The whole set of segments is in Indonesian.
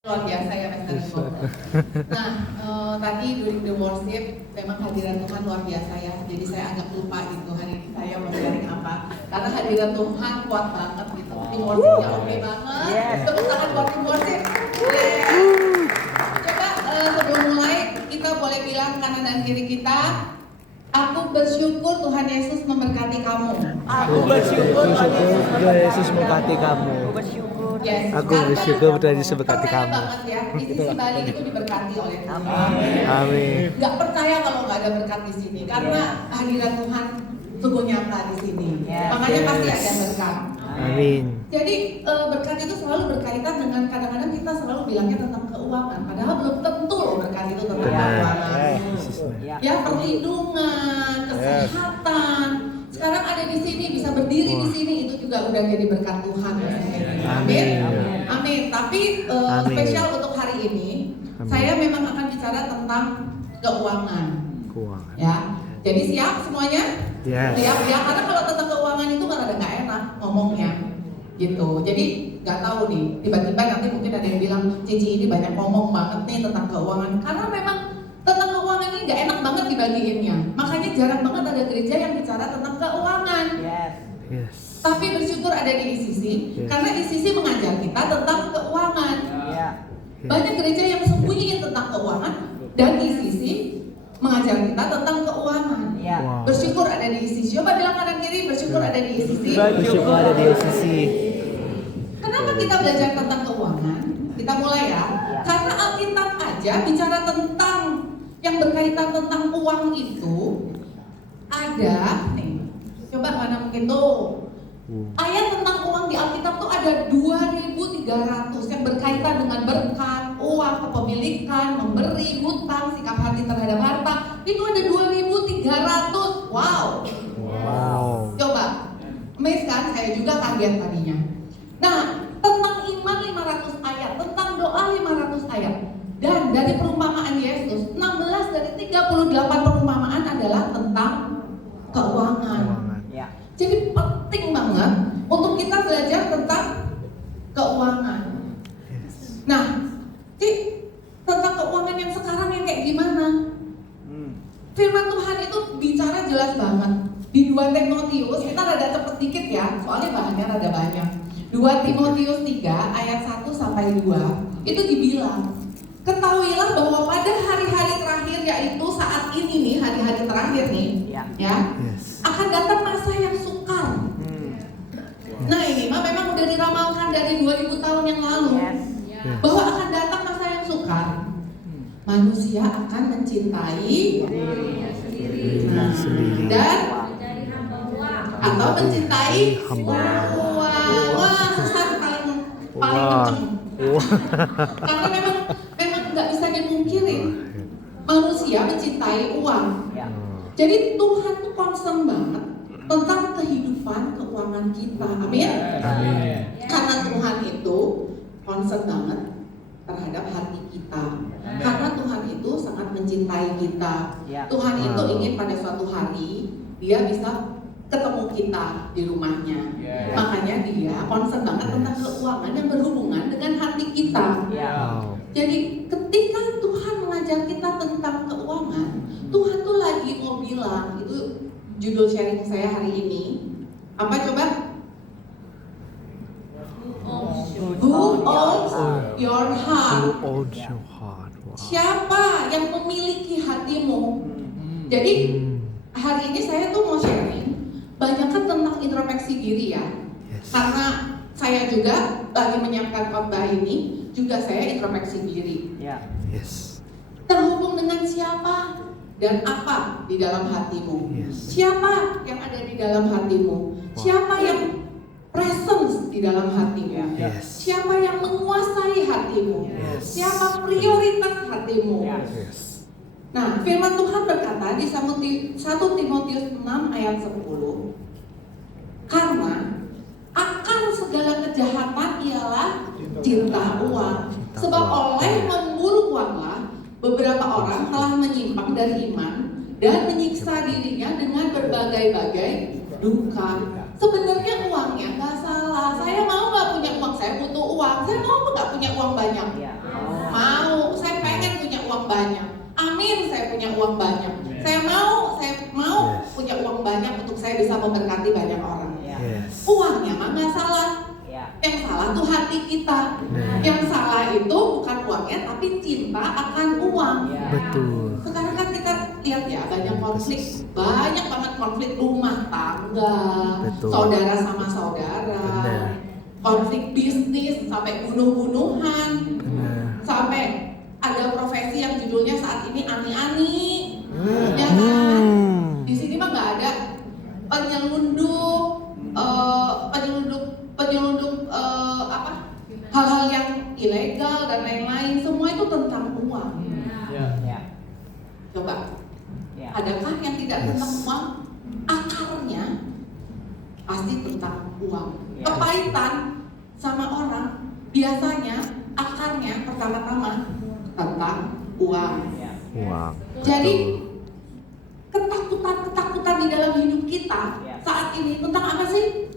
Luar biasa ya Mas Darin Ngobrol. Nah, tadi during the worship memang hadiran Tuhan luar biasa ya. Jadi saya agak lupa gitu hari ini saya mau sharing apa. Karena hadiran Tuhan kuat banget gitu. Tim worshipnya oke banget. Tepuk tangan buat tim worship. Coba sebelum mulai kita boleh bilang kanan dan kiri kita. Aku bersyukur Tuhan Yesus memberkati kamu. Aku bersyukur Tuhan Yesus memberkati kamu. Yes, Aku bersyukur Tuhan Yesus memberkati percaya kamu. banget ya, di sisi Bali itu diberkati oleh Tuhan. Amin. Gak percaya kalau nggak ada berkat di sini, karena hadirat Tuhan sungguh nyata di sini. Makanya pasti ada berkat. Amin. Jadi berkat itu selalu berkaitan dengan kadang-kadang kita selalu bilangnya tentang keuangan, padahal belum tentu loh berkat itu tentang keuangan. Ya perlindungan, kesehatan. Sekarang ada di sini, bisa berdiri di sini, itu juga udah jadi berkat Tuhan. Amin. Amin. Tapi spesial untuk hari ini, saya memang akan bicara tentang keuangan. Ya. Jadi siap semuanya? Yes. Siap ya. Karena kalau tentang keuangan itu kan ada nggak enak ngomongnya, gitu. Jadi nggak tahu nih. Tiba-tiba nanti mungkin ada yang bilang, Cici ini banyak ngomong banget nih tentang keuangan. Karena memang tentang keuangan ini nggak enak banget dibagiinnya. Makanya jarang banget ada gereja yang bicara tentang keuangan. Yes. Tapi bersyukur ada di ICC, karena ICC mengajar kita tentang keuangan. Banyak gereja yang sembunyiin tentang keuangan, dan ICC mengajar kita tentang keuangan. Wow. Bersyukur ada di ICC. Coba bilang kanan kiri, bersyukur ada di ICC. Bersyukur ada di sisi. Kenapa kita belajar tentang keuangan? Kita mulai ya. Karena Alkitab aja bicara tentang yang berkaitan tentang uang itu ada nih. Coba mana mungkin tuh. Ayat tentang uang di Alkitab tuh ada 2.300 yang berkaitan dengan berkat, uang, kepemilikan, memberi, hutang, sikap hati terhadap harta. Itu ada 2.300. Wow. Coba, amazed kan? Saya juga kaget tadinya. Nah, tentang iman 500 ayat, tentang doa 500 ayat. Dan dari perumpamaan Yesus, 16 dari 38 perumpamaan adalah tentang keuangan. Jadi penting banget untuk kita belajar tentang keuangan. Nah, tentang keuangan yang sekarang yang kayak gimana? Firman Tuhan itu bicara jelas banget. Di 2 Timotius, kita rada cepet dikit ya, soalnya bahannya rada banyak. 2 Timotius 3 ayat 1 sampai 2 itu dibilang, ketahuilah bahwa pada hari-hari terakhir, yaitu saat ini nih, hari-hari terakhir nih, ya, akan datang masa yang sukar. Nah ini mah memang udah diramalkan dari 2000 tahun yang lalu, bahwa akan datang masa yang sukar. Manusia akan mencintai dan atau mencintai uang. Wah, sesat paling kenceng. Karena memang nggak bisa dimungkirin manusia mencintai uang. Jadi Tuhan tuh concern banget tentang kehidupan keuangan kita. Amin. Karena Tuhan itu concern banget terhadap hati kita. Karena Tuhan itu sangat mencintai kita. Tuhan itu ingin pada suatu hari Dia bisa ketemu kita di rumahnya. Makanya Dia concern banget tentang keuangan yang berhubungan dengan hati kita. Jadi ketika Tuhan mengajar kita tentang keuangan, Tuhan tuh lagi mau bilang, itu judul sharing saya hari ini. Apa coba? Who owns your heart? Siapa yang memiliki hatimu? Jadi hari ini saya tuh mau sharing banyakkan tentang introspeksi diri ya. Karena saya juga lagi menyiapkan khotbah ini, juga saya introspeksi diri. Terhubung dengan siapa dan apa di dalam hatimu? Siapa yang ada di dalam hatimu? Siapa yang presence di dalam hatimu? Siapa yang menguasai hatimu? Siapa prioritas hatimu? Nah, firman Tuhan berkata di 1 Timotius 6 ayat 10, karena akar segala kejahatan ialah cinta uang. Sebab oleh memburu uanglah beberapa orang telah menyimpang dari iman dan menyiksa dirinya dengan berbagai-bagai duka. Sebenarnya uangnya nggak salah. Saya mau nggak punya uang, saya butuh uang. Saya mau nggak punya uang banyak. banyak. Amin, saya punya uang banyak. Saya mau Yes. punya uang banyak untuk saya bisa memberkati banyak orang. Yes. Uangnya mah nggak salah. Yang salah tuh hati kita. Nah. Yang salah itu bukan uangnya, tapi cinta akan uang. Betul. Sekarang kan kita lihat ya, banyak konflik, banyak banget konflik rumah tangga, Betul. saudara sama saudara, Benar. konflik bisnis sampai bunuh-bunuhan, Benar. sampai ada profesi yang judulnya saat ini ani-ani, ya kan? Di sini mah nggak ada penyelundup, hal-hal yang ilegal dan lain-lain. Semua itu tentang uang. Coba, adakah yang tidak tentang uang? Akarnya pasti tentang uang. Kepahitan sama orang biasanya akarnya pertama-tama tentang uang. Uang. Jadi ketakutan di dalam hidup kita saat ini tentang apa sih?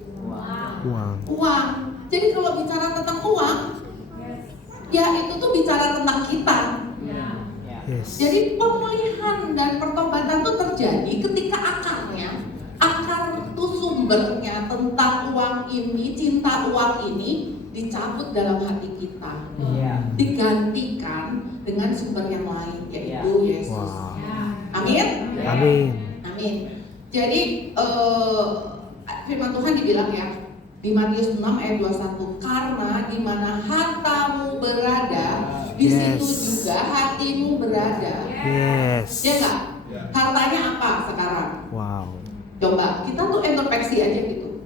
Uang. Uang. Jadi kalau bicara tentang uang, ya itu tuh bicara tentang kita. Yes. Jadi pemulihan dan pertobatan itu terjadi ketika akar itu sumbernya tentang uang ini, cinta uang ini dicabut dalam hati kita, digantikan dengan sumber yang lain, yaitu Yesus. Wow. Amin. Amin. Amin. Jadi firman Tuhan dibilang ya di Matius 6 ayat 21, karena di mana hartamu berada, di situ Yes. juga hatimu berada. Yes. Ya nggak? Hartanya apa sekarang? Wow. Coba kita tuh introspeksi aja gitu.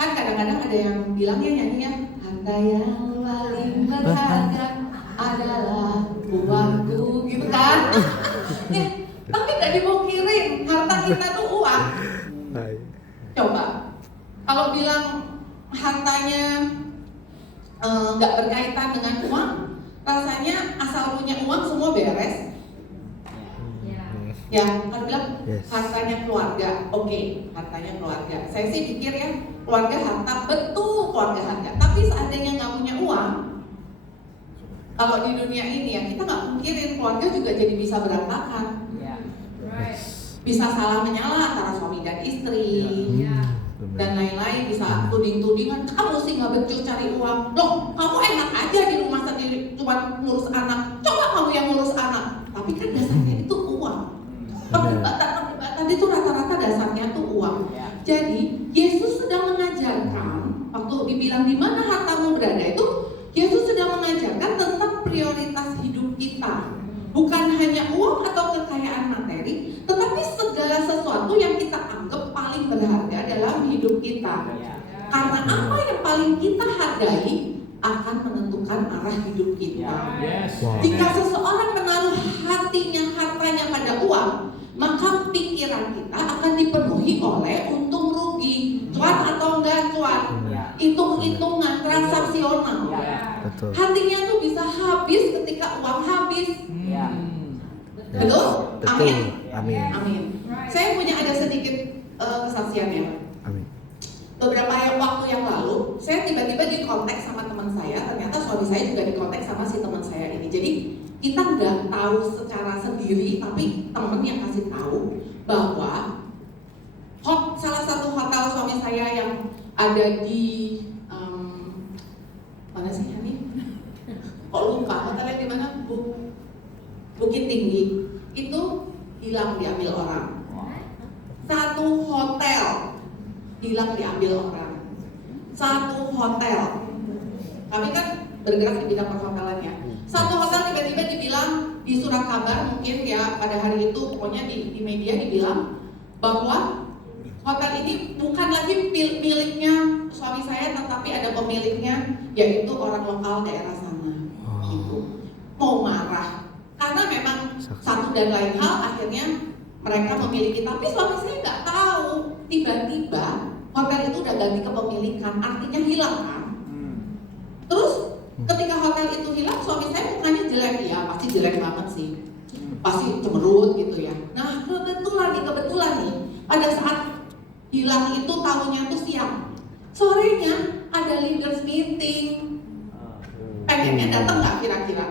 Kan kadang-kadang ada yang bilangnya nyanyinya, harta yang paling berharga adalah uangku, gitu kan? Ya, tapi nggak dimukirin harta kita tuh uang. Baik. Coba kalau bilang hartanya nggak berkaitan dengan uang, rasanya asal punya uang semua beres. Ya, kan bilang Yes. hartanya keluarga, oke, hartanya keluarga. Saya sih pikir ya, keluarga harta, betul keluarga harta. Tapi seandainya nggak punya uang, kalau di dunia ini ya kita nggak mungkinin keluarga juga jadi bisa berantakan, bisa salah menyalah antara suami dan istri. Dan lain-lain, bisa tuding-tudingan, kamu sih nggak becus cari uang, loh kamu enak aja di rumah sendiri cuma ngurus anak, coba kamu yang ngurus anak. Tapi kan dasarnya itu uang. Perdebatan itu rata-rata dasarnya itu uang. Jadi Yesus sedang mengajarkan, waktu dibilang di mana hartamu berada itu, Yesus sedang mengajarkan tentang prioritas hidup kita. Bukan hanya uang atau kekayaan materi, tetapi segala sesuatu yang kita anggap paling berharga dalam hidup kita. Karena apa yang paling kita hargai akan menentukan arah hidup kita. Wow. Jika seseorang menaruh hartanya pada uang, maka pikiran kita akan dipenuhi oleh untung rugi, cuan atau enggak cuan, hitung-hitungan transaksional. Betul. Hatinya tuh bisa habis ketika uang habis. Betul? Betul. Amin. Amin. Amin. Saya punya ada sedikit kesaksian ya. Amin. Beberapa waktu yang lalu, saya tiba-tiba dikontak sama teman saya. Ternyata suami saya juga dikontak sama si teman saya ini. Jadi kita nggak tahu secara sendiri, tapi teman yang kasih tahu bahwa salah satu hotel suami saya yang ada di mana sih ini? Kok lupa hotelnya di mana? Bukit Tinggi itu hilang diambil orang. Satu hotel hilang diambil orang. Satu hotel. Kami kan bergerak di bidang perhotelannya. Satu hotel tiba-tiba dibilang di surat kabar mungkin ya pada hari itu, pokoknya di media dibilang bahwa hotel ini bukan lagi miliknya suami saya, tetapi ada pemiliknya, yaitu orang lokal daerah sana. Gitu. Mau marah karena memang satu dan lain hal akhirnya mereka memiliki, tapi suami saya nggak tahu. Tiba-tiba hotel itu udah ganti kepemilikan, artinya hilang kan. Terus ketika hotel itu hilang, suami saya mukanya jelek, ya pasti jelek banget sih, pasti cemberut gitu ya. Nah kebetulan nih pada saat hilang itu tahunya tuh siang, sorenya ada leaders meeting. Pengennya datang nggak kira-kira?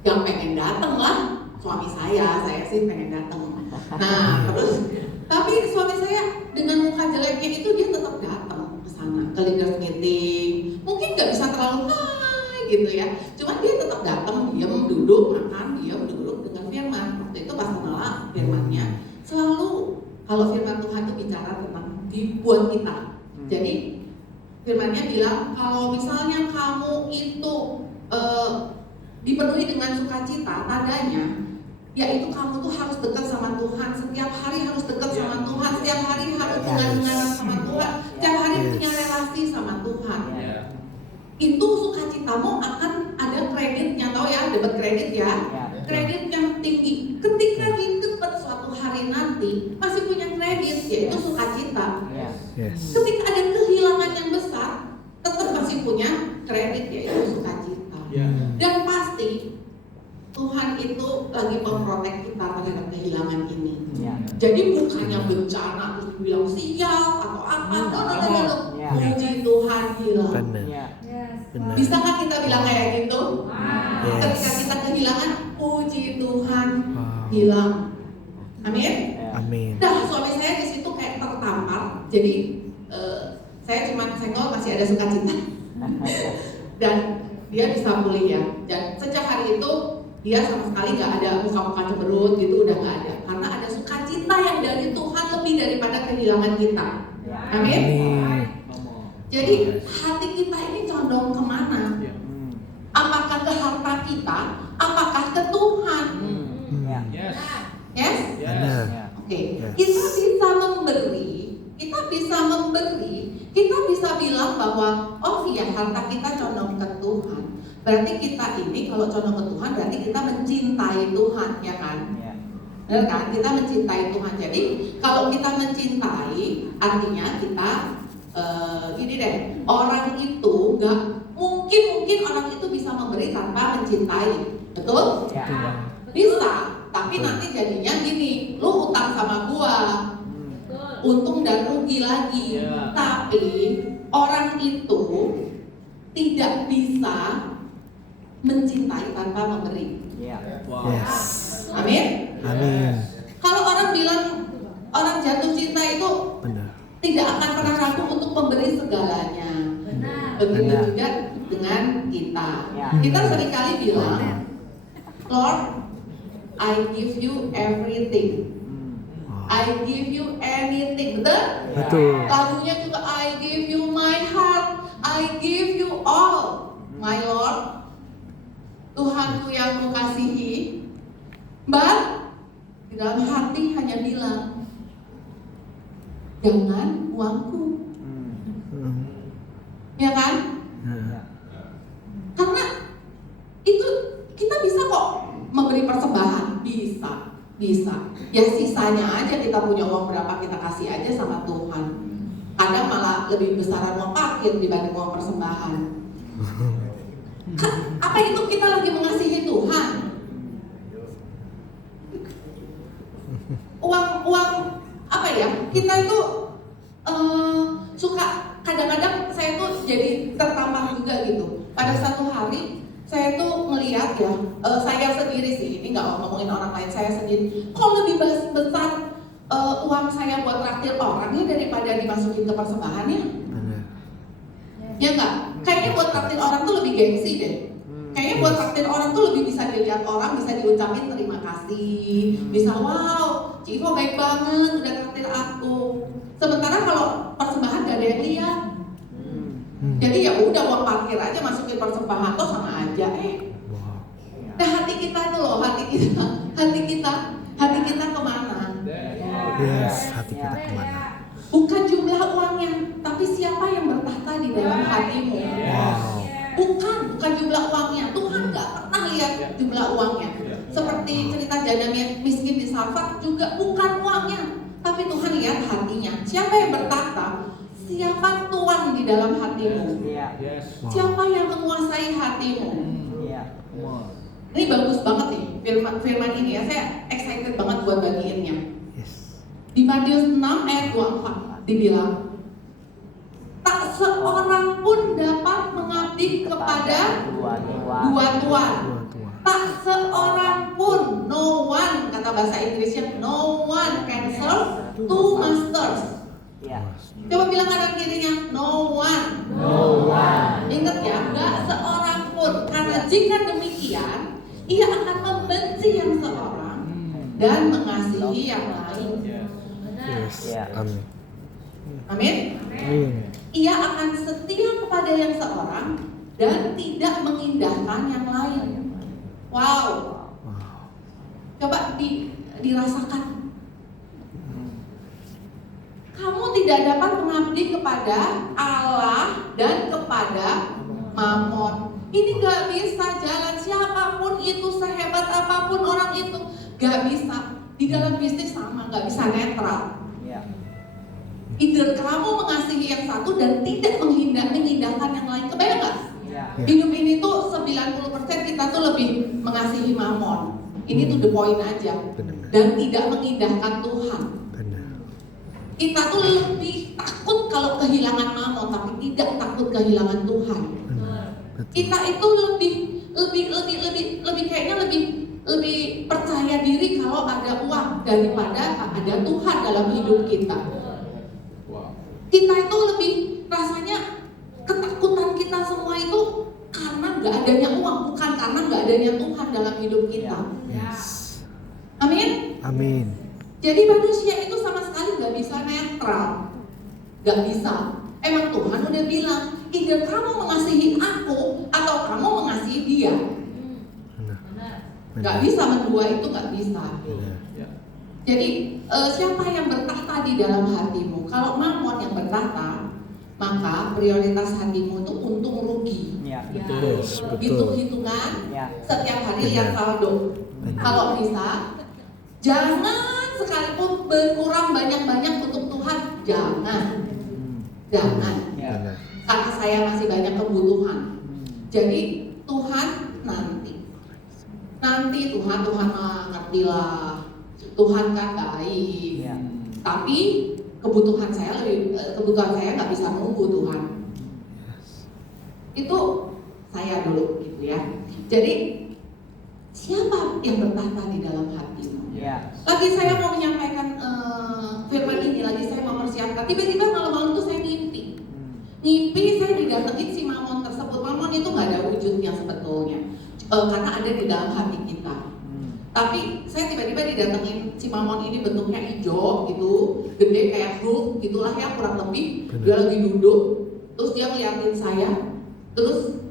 Yang pengen datang lah suami saya sih pengen datang. Nah terus tapi suami saya dengan muka jeleknya itu dia tetap datang ke sana ke leaders meeting. Mungkin nggak bisa terlalu hai gitu ya, cuma dia tetap datang, diam duduk makan, diam duduk dengan firman. Waktu itu pas menolak firmannya selalu kalau firman Tuhan itu bicara tentang dibuat kita. Jadi firmannya bilang kalau misalnya kamu itu dipenuhi dengan sukacita, tandanya yaitu kamu tuh harus dekat sama Tuhan, setiap hari harus dekat sama Tuhan, setiap hari harus dengar-dengaran sama Tuhan, setiap hari punya relasi sama Tuhan. Itu sukacitamu akan ada kreditnya, tahu ya, dapat kredit ya, kredit yang tinggi. Ketika hidup suatu hari nanti masih punya kredit, yaitu sukacita. Ketika ada kehilangan yang besar, tetap masih punya kredit, yaitu sukacita. Dan pasti Tuhan itu lagi memprotek kita terhadap kehilangan ini. Jadi bukannya bencana terus bilang sial atau apa, puji Tuhan hilang. Benar. Bisakah kita bilang kayak gitu? Ketika kita kehilangan, puji Tuhan hilang. Amin. Amin. Nah suami saya di situ kayak tertampar. Jadi saya cuma senggol masih ada sukacita. Dan dia bisa pulih ya. Dan sejak hari itu dia sama sekali nggak ada muka-muka cemberut gitu, udah nggak ada, karena ada sukacita yang dari Tuhan lebih daripada kehilangan kita. Amin. Jadi hati kita ini condong kemana? Apakah ke harta kita? Apakah ke Tuhan? Yes? Benar. Oke. Kita bisa memberi, kita bisa bilang bahwa oh iya harta kita condong ke Tuhan. Berarti kita ini kalau condong ke Tuhan berarti kita mencintai Tuhan, ya kan? Benar kan? Kita mencintai Tuhan. Jadi kalau kita mencintai, artinya kita gini deh, orang itu nggak mungkin orang itu bisa memberi tanpa mencintai, betul? Bisa, tapi nanti jadinya gini, lu utang sama gua, untung dan rugi lagi. Tapi orang itu tidak bisa mencintai tanpa memberi. Yes. Amin. Amin. Kalau orang bilang orang jatuh cinta itu Benar. tidak akan pernah ragu untuk memberi segalanya. Begitu juga dengan kita. Kita seringkali bilang, Lord, I give you everything. I give you anything. Betul. Lagunya juga I give you my heart, I give you all, my Lord. Tuhanku yang kukasihi, Mbak, di dalam hati hanya bilang, jangan uangku, ya kan? Karena itu kita bisa kok memberi persembahan, bisa. Ya sisanya aja kita punya uang berapa kita kasih aja sama Tuhan. Kadang malah lebih besaran uang parkir dibanding uang persembahan. Apa itu kita lagi mengasihi Tuhan? Uang apa ya? Kita itu suka kadang-kadang saya tuh jadi tertampar juga gitu. Pada satu hari saya tuh melihat ya, saya sendiri sih, ini nggak ngomongin orang lain, saya sendiri. Kok lebih besar uang saya buat traktir orang ya daripada dimasukin ke persembahan ya? Ya nggak? Kayaknya buat traktir orang tuh lebih gengsi deh. Kayaknya buat traktir orang tuh lebih bisa dilihat orang, bisa diucapin terima kasih, bisa wow, Civo baik banget udah traktir aku. Sementara kalau persembahan gak ada yang lihat. Jadi ya udah uang parkir aja masukin persembahan tuh sama aja. Nah hati kita tuh loh, hati kita kemana? Yes, hati kita kemana? Bukan jumlah uangnya, tapi siapa yang bertahta di dalam hatimu. Bukan jumlah uangnya. Tuhan nggak pernah lihat jumlah uangnya. Seperti cerita janda miskin di Sarfat juga bukan uangnya, tapi Tuhan lihat hatinya. Siapa yang bertahta? Siapa tuan di dalam hatimu? Siapa yang menguasai hatimu? Ini bagus banget nih firman ini ya. Saya excited banget buat bagiinnya. Di Matius 6 ayat 24 dibilang, tak seorang pun dapat mengabdi kepada dua tuan. Tak two masters. Ya. Coba bilang kanan kirinya, no one. Ingat ya, nggak seorang pun. Karena jika demikian, ia akan membenci yang seorang dan mengasihi yang lain. Yes. Ya. Amin. Amin. Amin. Ia akan setia kepada yang seorang dan tidak mengindahkan yang lain. Wow. Coba dirasakan. Kamu tidak dapat mengabdi kepada Allah dan kepada Mamon. Ini gak bisa jalan, siapapun itu, sehebat apapun orang itu, gak bisa. Di dalam bisnis sama, gak bisa netral. Ya. Either kamu mengasihi yang satu dan tidak mengindahkan yang lain. Kebayang gak? Ya. Hidup ini tuh 90% kita tuh lebih mengasihi Mamon. Ini tuh the point aja. Dan tidak mengindahkan Tuhan. Benar. Kita tuh lebih takut kalau kehilangan Mamon, tapi tidak takut kehilangan Tuhan. Benar. Betul. Kita itu lebih kayaknya lebih percaya diri kalau ada uang daripada ada Tuhan dalam hidup kita. Kita itu lebih rasanya ketakutan kita semua itu karena nggak adanya uang, bukan karena nggak adanya Tuhan dalam hidup kita. Yes. Amin. Amin. Jadi manusia itu sama sekali nggak bisa netral, nggak bisa. Emang Tuhan udah bilang, either kamu mengasihi aku atau kamu mengasihi dia. Benar. Nggak bisa, mendua itu nggak bisa. Benar. Jadi siapa yang bertahta di dalam hatimu? Kalau Mamon yang bertahta, maka prioritas hatimu itu untung rugi. Ya. Yes, betul. Hitung-hitungan Ya. setiap hari Benar. yang saldo. Benar. Kalau bisa, jangan sekalipun berkurang banyak-banyak untuk Tuhan. Jangan. Ya. Benar. Karena saya masih banyak kebutuhan. Jadi Tuhan nanti Tuhan mah ngertilah. Tuhan kan baik. Ya. Tapi kebutuhan saya nggak bisa nunggu Tuhan. Itu saya dulu gitu ya. Jadi siapa yang bertahta di dalam hatimu? Ya. Lagi saya mau menyampaikan firman ini, lagi saya mau mempersiapkan. Tiba-tiba malam-malam itu saya ngimpi saya didatengin si Mamon tersebut. Mamon itu nggak ada wujudnya sebetulnya, karena ada di dalam hati kita. Tapi saya tiba-tiba didatengin si Mamon ini, bentuknya hijau gitu, gede kayak Hulk gitulah ya kurang lebih. Dia lagi duduk, terus dia ngeliatin saya, terus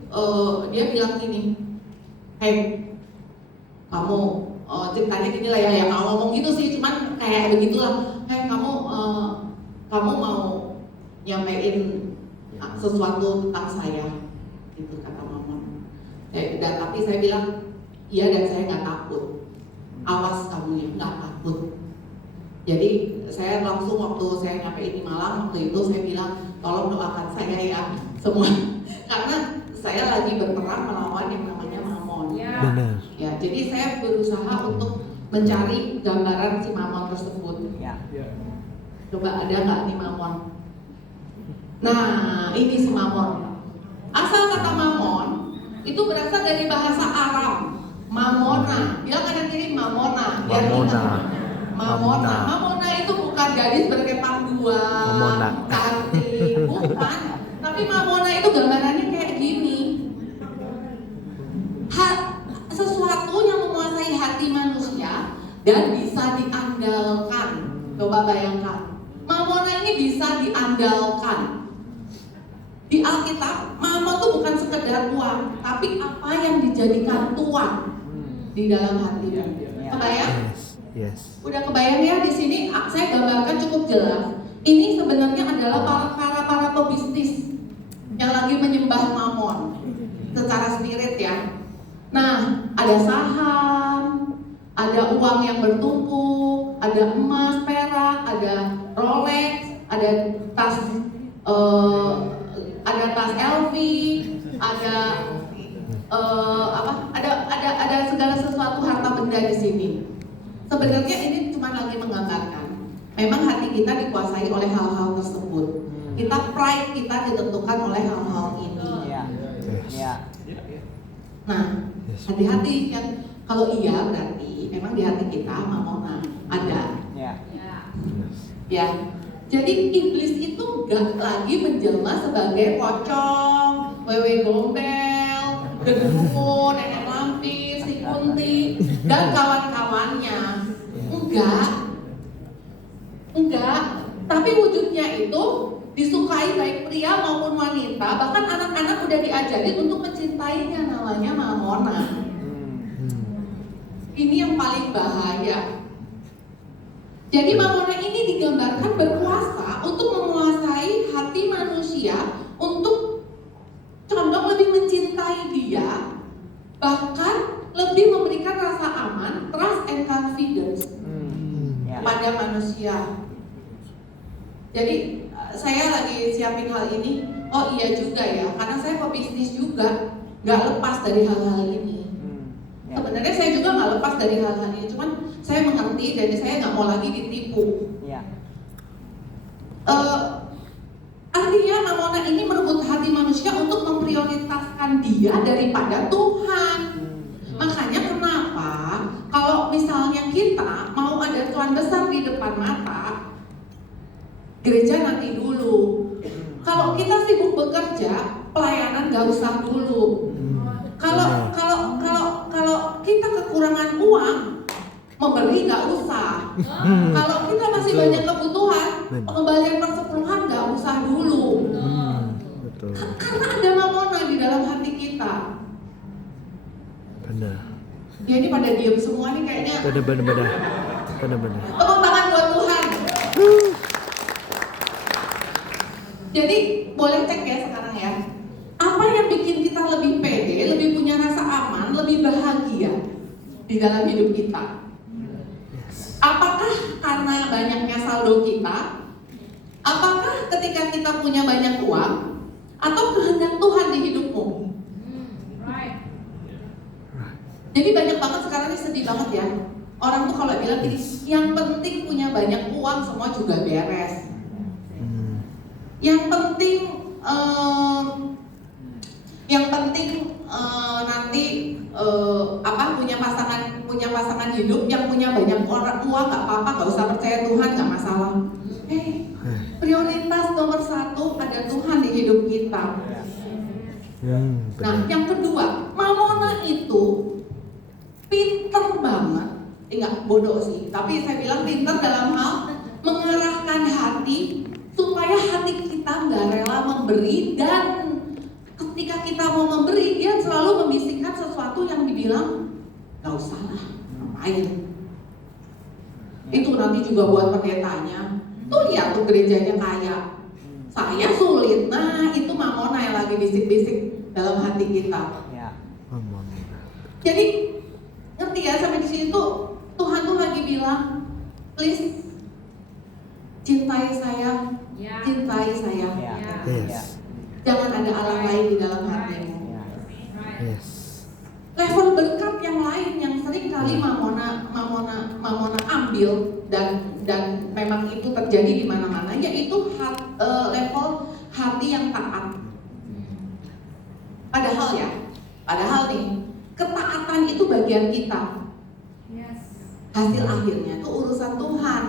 dia bilang gini, "Hey, kamu," ceritanya gini lah ya, yang ngomong gitu sih, cuman kayak begitulah. "Hey, kamu mau nyampein sesuatu tentang saya," gitu kata Mamon. Dan tapi saya bilang, "Iya, dan saya nggak takut. Awas kamu ya, nggak takut." Jadi saya langsung waktu saya nyampein di Malang waktu itu saya bilang, "Tolong doakan saya ya semua," karena saya lagi berperang melawan yang namanya Mamon. Benar. Ya, jadi saya berusaha untuk mencari gambaran si Mamon tersebut. Ya. Coba ada nggak nih Mamon? Nah, ini si Mamon. Asal kata Mamon itu berasal dari bahasa Arab, Mamona. Bilang kanan kiri Mamona. Biar Mamona. ingat. Mamona. Mamona itu bukan gadis berkepang dua, Mamona. cantik, bukan. Tapi Mamona itu gambarannya kayak gini. Sesuatu yang menguasai hati manusia dan bisa diandalkan. Coba bayangkan, Mamona ini bisa diandalkan. Di Alkitab, Mamon itu bukan sekedar uang, tapi apa yang dijadikan tuan di dalam hatimu. Kebayang? Yes. Udah kebayang ya di sini? Saya gambarkan cukup jelas. Ini sebenarnya adalah para pebisnis yang lagi menyembah Mamon secara spirit ya. Nah, ada saham, ada uang yang bertumpuk, ada emas, perak, ada Rolex, ada tas LV, ada segala sesuatu harta benda di sini. Sebenarnya ini cuma lagi menggambarkan. Memang hati kita dikuasai oleh hal-hal tersebut. Pride kita ditentukan oleh hal-hal ini. Ya. Nah, hati-hati kan. Kalau iya berarti memang di hati kita Mamona ada. Ya. Ya, jadi iblis itu nggak lagi menjelma sebagai pocong, wewe gombel, genderuwo, nenek lampir, si kunti, dan kawan-kawannya. Enggak. Tapi wujudnya itu disukai baik pria maupun wanita, bahkan anak-anak udah diajarin untuk mencintainya, namanya Mamona. Ini yang paling bahaya. Jadi Mamona ini digambarkan berkuasa untuk menguasai hati manusia, untuk condong lebih mencintai dia, bahkan lebih memberikan rasa aman, trust and confidence pada manusia. Jadi saya lagi siapin hal ini. Oh iya juga ya, karena saya pebisnis juga, nggak lepas dari hal-hal ini. Sebenarnya saya juga nggak lepas dari hal-hal ini, cuman saya mengerti dan saya nggak mau lagi ditipu. Artinya Mamona ini merebut hati manusia untuk memprioritaskan dia daripada Tuhan. Makanya kenapa kalau misalnya kita mau ada Tuhan besar di depan mata, gereja nanti dulu. Kalau kita sibuk bekerja, pelayanan gak usah dulu. Kalau kita kekurangan uang, memberi gak usah. Kalau kita masih banyak kebutuhan, pengembalian persepuluhan gak usah dulu. Betul. Karena ada Mamona di dalam hati kita. Benar. Ya ini pada diem semua nih kayaknya. Benar. Tepuk tangan buat Tuhan. Jadi boleh cek ya sekarang ya. Apa yang bikin kita lebih pede, lebih punya rasa aman, lebih bahagia di dalam hidup kita? Apakah karena banyaknya saldo kita? Apakah ketika kita punya banyak uang? Atau kehendak Tuhan di hidupmu? Jadi banyak banget sekarang ini, sedih banget ya. Orang tuh kalau bilang gini, yang penting punya banyak uang, semua juga beres. Yang penting nanti punya pasangan hidup yang punya banyak orang uang, nggak apa-apa, nggak usah percaya Tuhan, nggak masalah. Prioritas nomor 1 ada Tuhan di hidup kita. Nah, yang kedua, Mamona itu pinter banget, enggak bodoh sih, tapi saya bilang pinter dalam hal mengarahkan hati supaya hati kita nggak rela memberi, dan ketika kita mau memberi, dia selalu membisikkan sesuatu yang dibilang nggak usah lah, ngapain. Itu nanti juga buat pendetanya. Tuh lihat tuh gerejanya kaya, saya sulit. Nah itu Mamona yang lagi bisik-bisik dalam hati kita. Jadi ngerti ya, sampai di sini tuh Tuhan tuh lagi bilang, please cintai saya, cintai saya. Jangan ada Allah lain di dalam hatimu. Level berkat yang lain yang sering kali Mamona ambil dan memang itu terjadi di mana-mana, yaitu level hati yang taat. Padahal nih, ketaatan itu bagian kita. Hasil akhirnya itu urusan Tuhan.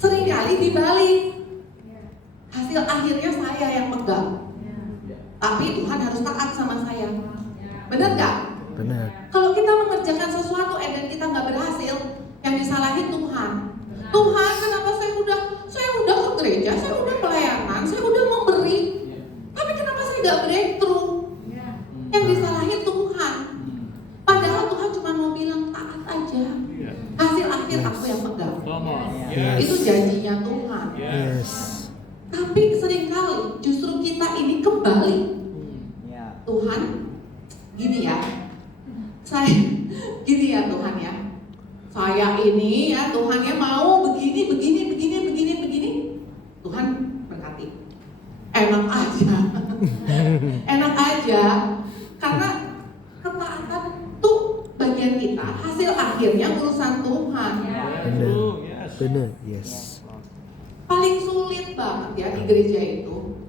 Seringkali dibalik. Hasil akhirnya saya yang pegang. Tapi Tuhan harus taat sama saya. Benar nggak? Benar. Kalau kita mengerjakan sesuatu dan kita nggak berhasil, yang disalahin Tuhan. Tuhan, kenapa saya udah ke gereja, saya udah pelayanan, saya udah memberi, tapi kenapa saya nggak breakthrough? Yang disalahin Tuhan. Padahal Tuhan cuma mau bilang taat aja. Hasil akhir aku yang pegang. Itu janjinya Tuhan. Tapi seringkali justru kita ini kebalik. Tuhan, gini ya Tuhan ya. Saya ini ya Tuhan ya mau begini. Tuhan berkati. Enak aja. Karena ketaatan tuh bagian kita, hasil akhirnya urusan Tuhan. Benar, yes. Paling sulit banget ya di gereja itu.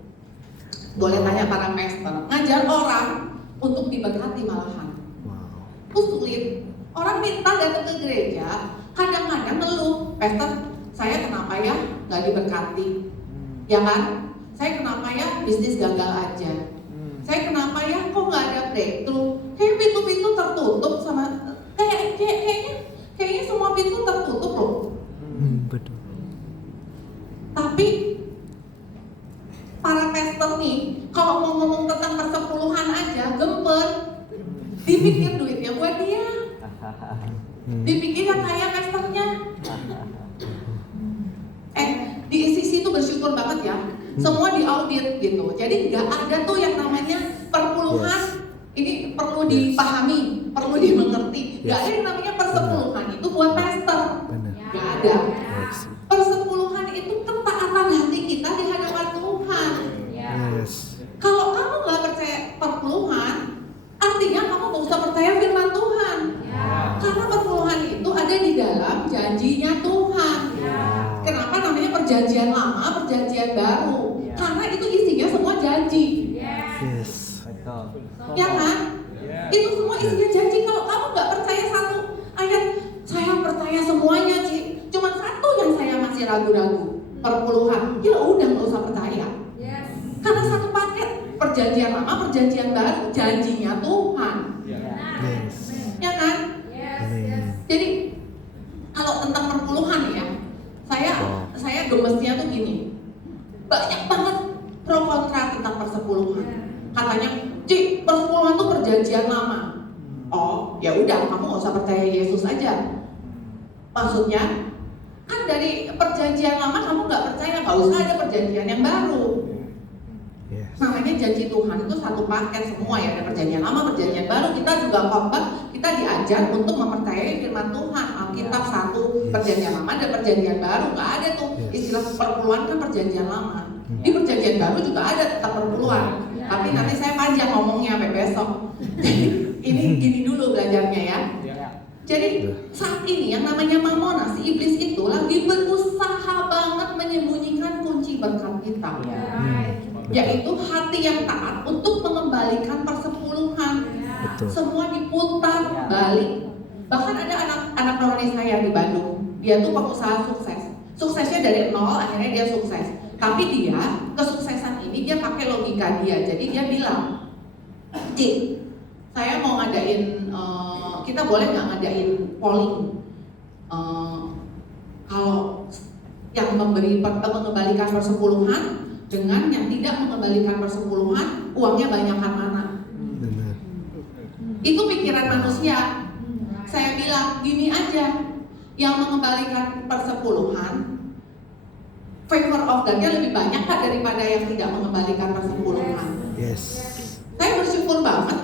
Boleh tanya para pastor, ngajar orang untuk diberkati malahan. Itu sulit. Orang minta datang ke gereja, kadang-kadang ngeluh, Pastor, saya kenapa ya nggak diberkati? Ya kan? Saya kenapa ya bisnis gagal aja? Saya kenapa ya kok nggak ada breakthrough? Kayak pintu-pintu tertutup sama kayaknya semua pintu tertutup loh. Betul. Tapi para pastor nih, kalau mau ngomong tentang persepuluhan aja, gemper. Dipikir duitnya buat dia, dipikir yang kaya pastornya. Di ICC itu bersyukur banget ya, semua diaudit gitu. Jadi nggak ada tuh yang namanya perpuluhan. Ini perlu dipahami, perlu dimengerti. Nggak ada yang namanya persepuluhan itu buat pastor. Nggak ada. Persepuluhan itu ketaatan hati kita di hadapan Tuhan. Kalau kamu nggak percaya perpuluhan, artinya kamu nggak usah percaya firman Tuhan. Karena perpuluhan itu ada di dalam janjinya Tuhan. Kenapa namanya perjanjian lama, perjanjian baru? Karena itu isinya semua janji. Ya kan? Itu semua isinya janji. Kalau kamu nggak percaya satu ayat, saya percaya semuanya sih. Cuma satu yang saya masih ragu-ragu, perpuluhan. Ya udah nggak usah percaya. Karena satu paket perjanjian lama, perjanjian baru, janjinya Tuhan. Ya kan? Jadi kalau tentang perpuluhan ya, saya gemesnya tuh gini. Banyak banget pro kontra tentang persepuluhan. Katanya, Cik, persepuluhan tuh perjanjian lama. Oh, ya udah, kamu nggak usah percaya Yesus aja. Maksudnya, kan dari perjanjian lama kamu nggak percaya, nggak usah ada perjanjian yang baru. Namanya janji Tuhan itu satu paket semua ya, ada perjanjian lama, perjanjian baru. Kita juga khotbah, kita diajar untuk mempercayai firman Tuhan. Alkitab satu, perjanjian lama dan perjanjian baru. Nggak ada tuh istilah perpuluhan kan perjanjian lama. Di perjanjian baru juga ada tetap perpuluhan. Tapi nanti saya panjang ngomongnya sampai besok. Ini gini dulu belajarnya ya. Jadi saat ini yang namanya Mamona, si iblis itu lagi berusaha banget menyembunyikan kunci berkat kita. Yaitu hati yang taat untuk mengembalikan persepuluhan. Semua diputar balik. Bahkan ada anak rohani saya di Bandung, dia tuh pengusaha sukses. Suksesnya dari nol, akhirnya dia sukses. Tapi dia, kesuksesan ini dia pakai logika dia. Jadi dia bilang, Cik, saya mau ngadain, kita boleh nggak ngadain polling? Kalau yang mengembalikan persepuluhan dengan yang tidak mengembalikan persepuluhan, uangnya banyakan mana? Itu pikiran manusia. Saya bilang gini aja, yang mengembalikan persepuluhan, favor of God-nya lebih banyak Pak daripada yang tidak mengembalikan persepuluhan. Saya bersyukur banget.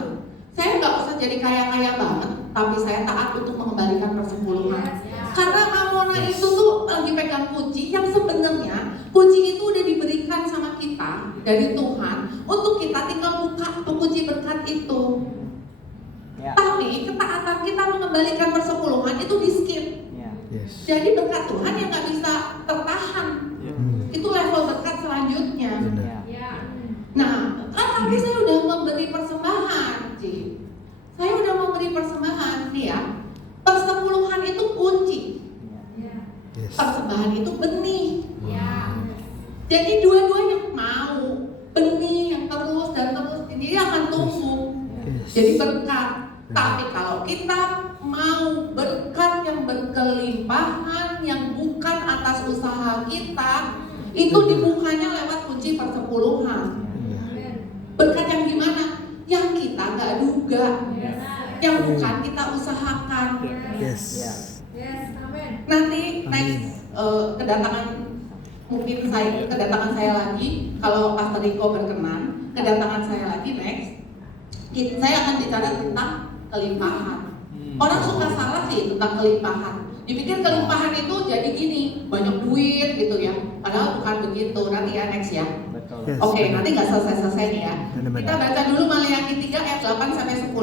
Saya nggak usah jadi kaya-kaya banget, tapi saya taat untuk mengembalikan persepuluhan. Karena Mamona itu tuh lagi pegang kunci yang sebenarnya kunci itu udah diberikan sama kita dari Tuhan untuk kita tinggal buka kunci berkat itu. Tapi ketaatan kita mengembalikan persepuluhan itu di skip. Jadi berkat Tuhan yang nggak bisa tertahan. Itu level berkat selanjutnya. Nah, kan tadi saya udah memberi persembahan, Ci. Saya udah memberi persembahan nih ya. Persepuluhan itu kunci. Persembahan itu benih. Jadi dua-duanya mau benih yang terus dan terus ini akan tumbuh. Jadi berkat. Tapi kalau kita mau berkat yang berkelimpahan yang bukan atas usaha kita, itu dibukanya lewat kunci persepuluhan. Berkat yang gimana? Yang kita nggak duga, yang bukan kita usahakan. Nanti next kedatangan saya lagi, kalau Pastor Riko berkenan, kedatangan saya lagi next, saya akan bicara tentang kelimpahan. Orang suka salah sih tentang kelimpahan. Dipikir kelimpahan itu jadi gini, banyak duit gitu ya. Padahal bukan begitu. Nanti ya next ya. Oke, nanti nggak selesai nih ya. Kita baca dulu Maleakhi 3 ayat 8 sampai 10.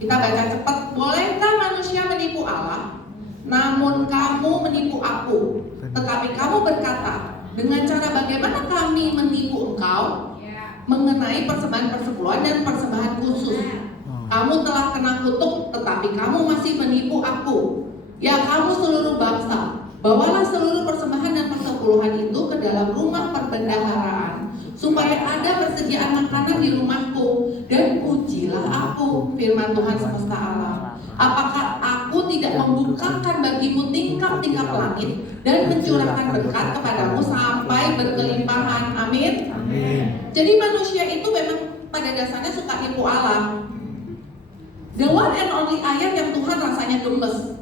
Kita baca cepat. Bolehkah manusia menipu Allah? Namun kamu menipu aku. Tetapi kamu berkata, dengan cara bagaimana kami menipu engkau? Mengenai persembahan persepuluhan dan persembahan khusus. Kamu telah kena kutuk, tetapi kamu masih menipu aku. Ya kamu seluruh bangsa, bawalah seluruh persembahan dan persepuluhan itu ke dalam rumah perbendaharaan, supaya ada persediaan makanan di rumahku, dan ujilah aku, firman Tuhan semesta alam. Apakah aku tidak membukakan bagimu tingkap-tingkap langit dan mencurahkan berkat kepadamu sampai berkelimpahan? Amin. Jadi manusia itu memang pada dasarnya suka nipu Allah. The one and only ayat yang Tuhan rasanya gemes.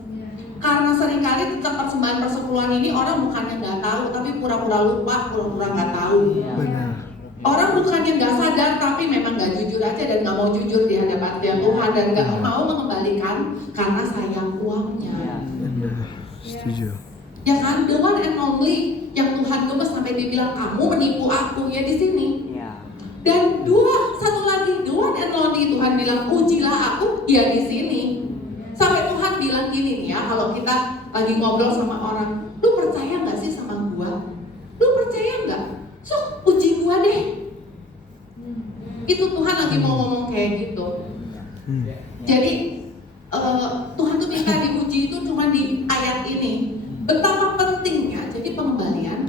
Karena seringkali tetap persembahan persepuluhan ini orang bukannya nggak tahu, tapi pura-pura lupa, pura-pura nggak tahu. Benar. Orang bukannya nggak sadar, tapi memang nggak jujur aja dan nggak mau jujur di hadapan Tuhan dan nggak mau mengembalikan karena sayang uangnya. Benar. Setuju. Ya kan, the one and only yang Tuhan gemes sampai dibilang kamu menipu aku ya di sini. Dan satu lagi, the one and only Tuhan bilang ujilah aku ya di sini. Sampai Tuhan bilang gini nih ya, kalau kita lagi ngobrol sama orang, lu percaya nggak sih sama gua? Lu percaya nggak? So uji gua deh. Itu Tuhan lagi mau ngomong kayak gitu. Jadi Tuhan tuh minta diuji itu cuma di ayat ini. Betapa pentingnya jadi pengembalian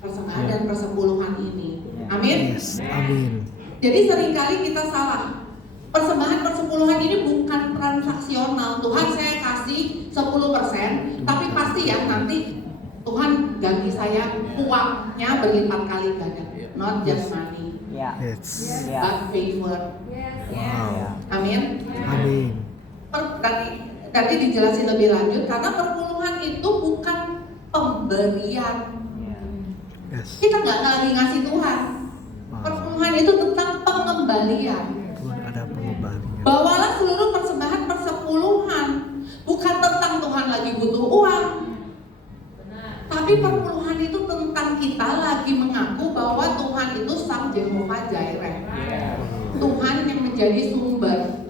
persembahan dan persepuluhan ini. Amin. Yes, amin. Jadi seringkali kita salah. Persembahan persepuluhan ini bukan transaksional. Tuhan saya kasih 10%, tapi pasti ya nanti Tuhan ganti saya uangnya berlipat kali ganda. Not just money, Yes. but favor. Wow. Amin. Amin. Tadi dijelasin lebih lanjut karena perpuluhan itu bukan pemberian. Yes. Kita nggak lagi ngasih Tuhan. Perpuluhan itu tentang pengembalian. Tuhan ada pengembalian. Bawalah seluruh persembahan persepuluhan. Bukan tentang Tuhan lagi butuh uang. Tapi perpuluhan itu tentang kita lagi mengaku bahwa Tuhan itu Sang Jehovah Jireh. Tuhan yang menjadi sumber.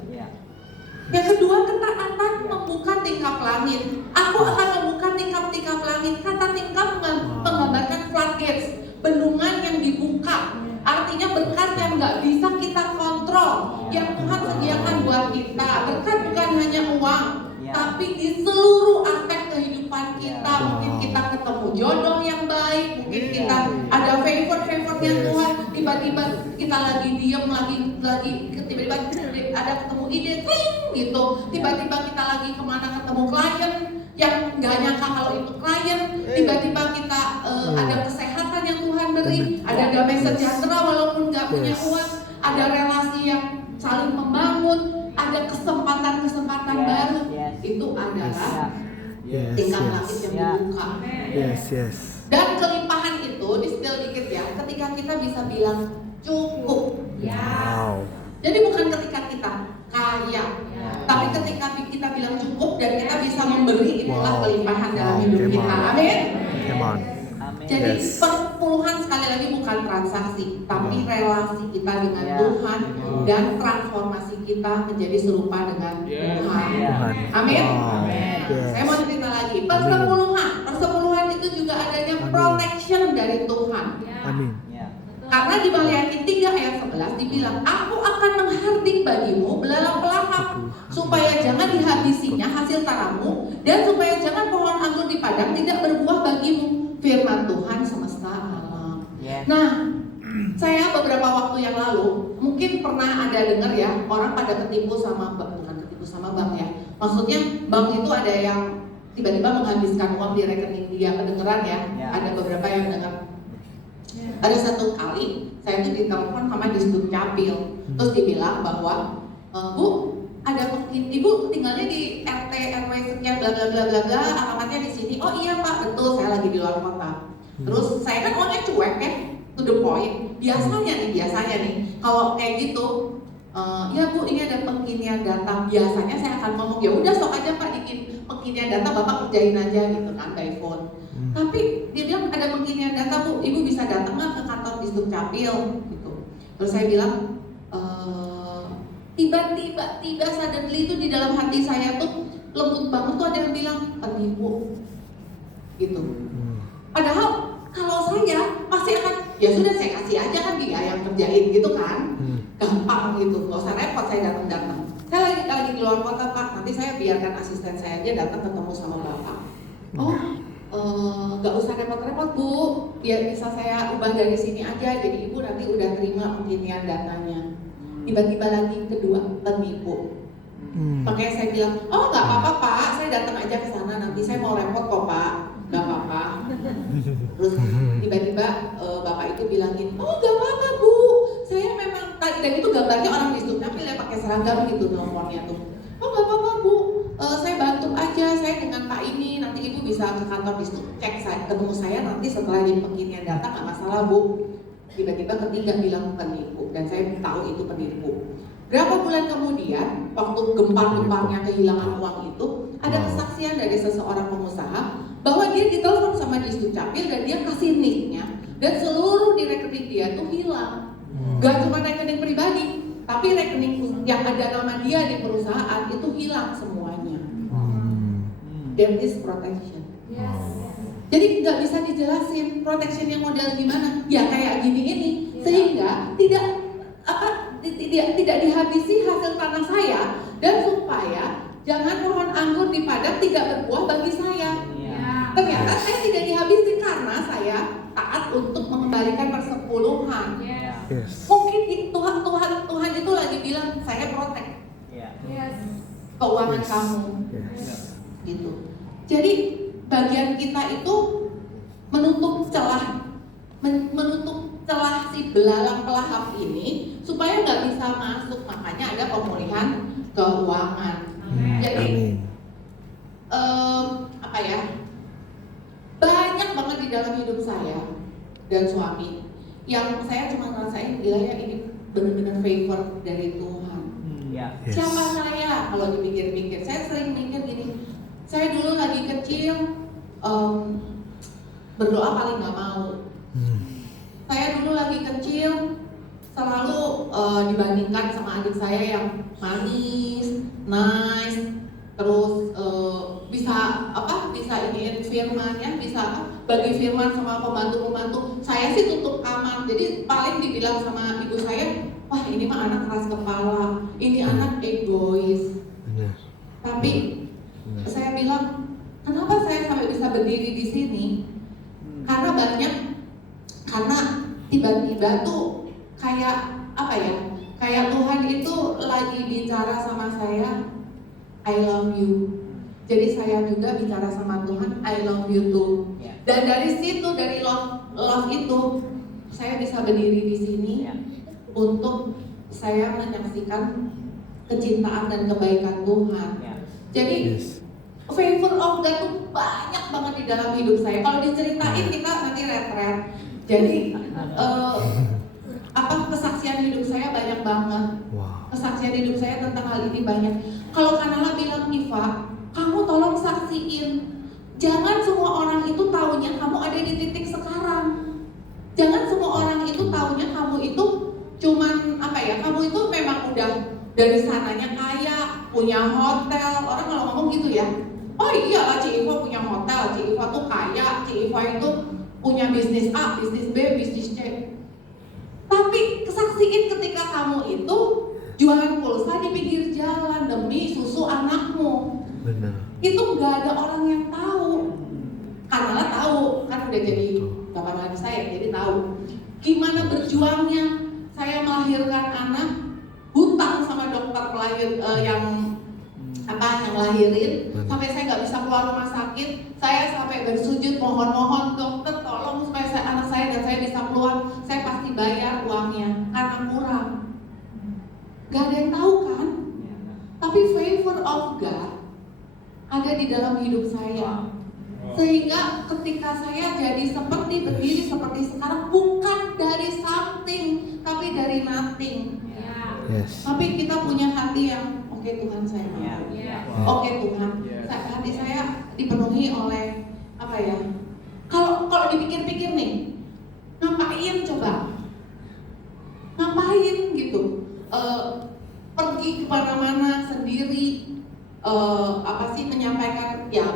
Yang kedua, ketaatan membuka tingkap langit. Aku akan membuka tingkap-tingkap langit. Kata tingkap menggambarkan floodgates, bendungan yang dibuka. Artinya berkat yang nggak bisa kita kontrol, yang Tuhan sediakan buat kita. Berkat bukan hanya uang, tapi di seluruh aspek kehidupan kita. Mungkin kita ketemu jodoh yang baik, mungkin kita ada favor-favornya Tuhan. Tiba-tiba kita lagi diem, lagi tiba-tiba ada ketemu ide, kling, gitu. Tiba-tiba kita lagi kemana ketemu klien yang nggak nyangka kalau itu klien. Tiba-tiba kita ada kesehatan yang Tuhan beri, ada damai sejahtera walaupun nggak punya uang, ada relasi yang saling membangun, ada kesempatan-kesempatan baru. Itu adalah tingkap langit yang dibuka. Yes. Dan kelimpahan itu, di-spill dikit ya, ketika kita bisa bilang cukup. Wow. Jadi bukan ketika kita kaya, tapi ketika kita bilang cukup dan kita bisa memberi, itulah kelimpahan dalam hidup kita. Amin. Come on. Jadi perpuluhan sekali lagi bukan transaksi, tapi relasi kita dengan Tuhan dan transformasi kita menjadi serupa dengan Tuhan. Amin. Saya mau cerita lagi. Persepuluhan itu juga adanya protection dari Tuhan. Amin. Karena di Maliaki 3 ayat 11 dibilang, aku akan menghardik bagimu belalang pelahap, supaya jangan dihabisinya hasil tanamu, dan supaya jangan pohon anggur di padang tidak berbuah bagimu, firman Tuhan semesta alam. Nah, saya beberapa waktu yang lalu mungkin pernah ada dengar ya, orang pada ketipu sama bank, bukan ketipu sama bank ya. Maksudnya bank itu ada yang tiba-tiba menghabiskan uang di rekening dia, kedengeran ya. Ada beberapa yang dengar. Ada satu kali saya tuh ditelepon sama Disduk Capil, terus dibilang bahwa Bu, ada Ibu tinggalnya di RT RW sekian bla bla bla bla bla, alamatnya di sini. Oh iya Pak, betul, saya lagi di luar kota. Terus saya kan orangnya cuek ya, to the point. Biasanya nih, kalau kayak gitu, ya Bu, ini ada pengkinian data. Biasanya saya akan ngomong, ya udah sok aja Pak bikin pengkinian data, Bapak kerjain aja gitu kan by phone. Tapi dia bilang ada pengkinian data Bu, Ibu bisa datang nggak ke kantor Disduk Capil gitu. Terus saya bilang, tiba-tiba suddenly itu di dalam hati saya tuh lembut banget tuh ada yang bilang penipu gitu. Padahal kalau saya pasti akan, ya sudah saya kasih aja kan dia yang kerjain gitu kan, gampang gitu, nggak usah repot saya datang. Saya di luar kota Pak, nanti saya biarkan asisten saya aja datang ketemu sama Bapak. Oh, nggak usah repot-repot Bu, biar bisa saya ubah dari sini aja, jadi Ibu nanti udah terima pengiriman datanya. Tiba-tiba lagi kedua penipu. Makanya saya bilang, oh nggak apa-apa Pak, saya datang aja ke sana, nanti saya mau repot kok Pak, nggak apa-apa. Terus tiba-tiba Bapak itu bilangin, oh nggak apa-apa Bu, saya memang, dan itu gambarnya orang di Dukcapil ya pakai seragam gitu nomornya tuh. Oh nggak apa-apa Bu, saya bantu aja, saya dengan Pak ini, nanti Ibu bisa ke kantor di cek saya, ketemu saya nanti setelah di pengiriman data nggak masalah Bu. Tiba-tiba ketiga bilang penipu, dan saya tahu itu penipu. Berapa bulan kemudian, waktu gempar-gemparnya kehilangan uang itu, ada kesaksian dari seseorang pengusaha bahwa dia ditelepon sama di Dukcapil dan dia kasih nicknya, dan seluruh di rekening dia tuh hilang. Gak cuma rekening pribadi, tapi rekening yang ada nama dia di perusahaan itu hilang semuanya. That is protection. Jadi nggak bisa dijelasin protection yang model gimana, ya kayak gini ini, sehingga tidak dihabisi hasil tanah saya, dan supaya jangan pohon anggur di Padang tidak berbuah bagi saya. Ternyata saya tidak dihabisi karena saya taat untuk mengembalikan persepuluhan. Mungkin Tuhan itu lagi bilang saya protect keuangan kamu, gitu. Jadi bagian kita itu menutup celah si belalang pelahap ini supaya nggak bisa masuk, makanya ada pemulihan keuangan. Jadi banyak banget di dalam hidup saya dan suami yang saya cuma ngerasain gila ya ini benar-benar favor dari Tuhan. Siapa saya kalau dipikir-pikir, saya sering mikir gini, saya dulu lagi kecil berdoa paling nggak mau. Saya dulu lagi kecil selalu dibandingkan sama adik saya yang manis, nice, terus bisa iniin firmannya, bisa bagi firman sama pembantu-pembantu. Saya sih tutup kamar, jadi paling dibilang sama ibu saya, wah ini mah anak keras kepala, ini anak egois. Tapi saya bilang, kenapa saya sampai bisa berdiri di sini? Karena tiba-tiba tuh kayak Tuhan itu lagi bicara sama saya, I love you. Jadi saya juga bicara sama Tuhan, I love you too. Dan dari situ, dari love itu, saya bisa berdiri di sini untuk saya menyaksikan kecintaan dan kebaikan Tuhan. Jadi favor of God tuh banyak banget di dalam hidup saya. Kalau diceritain kita nanti retret. Jadi kesaksian hidup saya banyak banget. Kesaksian hidup saya tentang hal ini banyak. Kalau Kanala bilang, Iva, kamu tolong saksiin. Jangan semua orang itu taunya kamu ada di titik sekarang. Jangan semua orang itu taunya kamu itu cuman kamu itu memang udah dari sananya kaya, punya hotel. Orang kalau ngomong gitu ya, oh iyalah Ci Iva punya hotel, Ci Iva tuh kaya, Ci Iva itu punya bisnis A, bisnis B, bisnis C. Tapi kesaksiin ketika kamu itu jualan pulsa di pinggir jalan demi susu anakmu. Benar. Itu nggak ada orang yang tahu. Karena tahu, kan udah jadi bapak lagi saya, jadi tahu gimana berjuangnya saya melahirkan anak, hutang sama dokter yang lahirin, sampai saya nggak bisa keluar rumah sakit, saya sampai bersujud mohon dokter tolong supaya anak saya dan saya bisa keluar, saya pasti bayar uangnya karena kurang. Gak ada yang tahu kan? Tapi favor of God ada di dalam hidup saya, sehingga ketika saya jadi berdiri seperti sekarang, bukan dari something tapi dari nothing. Tapi kita punya hati yang oke Tuhan saya mau. Oke Tuhan, hati saya dipenuhi oleh kalau dipikir-pikir nih, ngapain coba? Ngapain gitu? Pergi kemana-mana sendiri,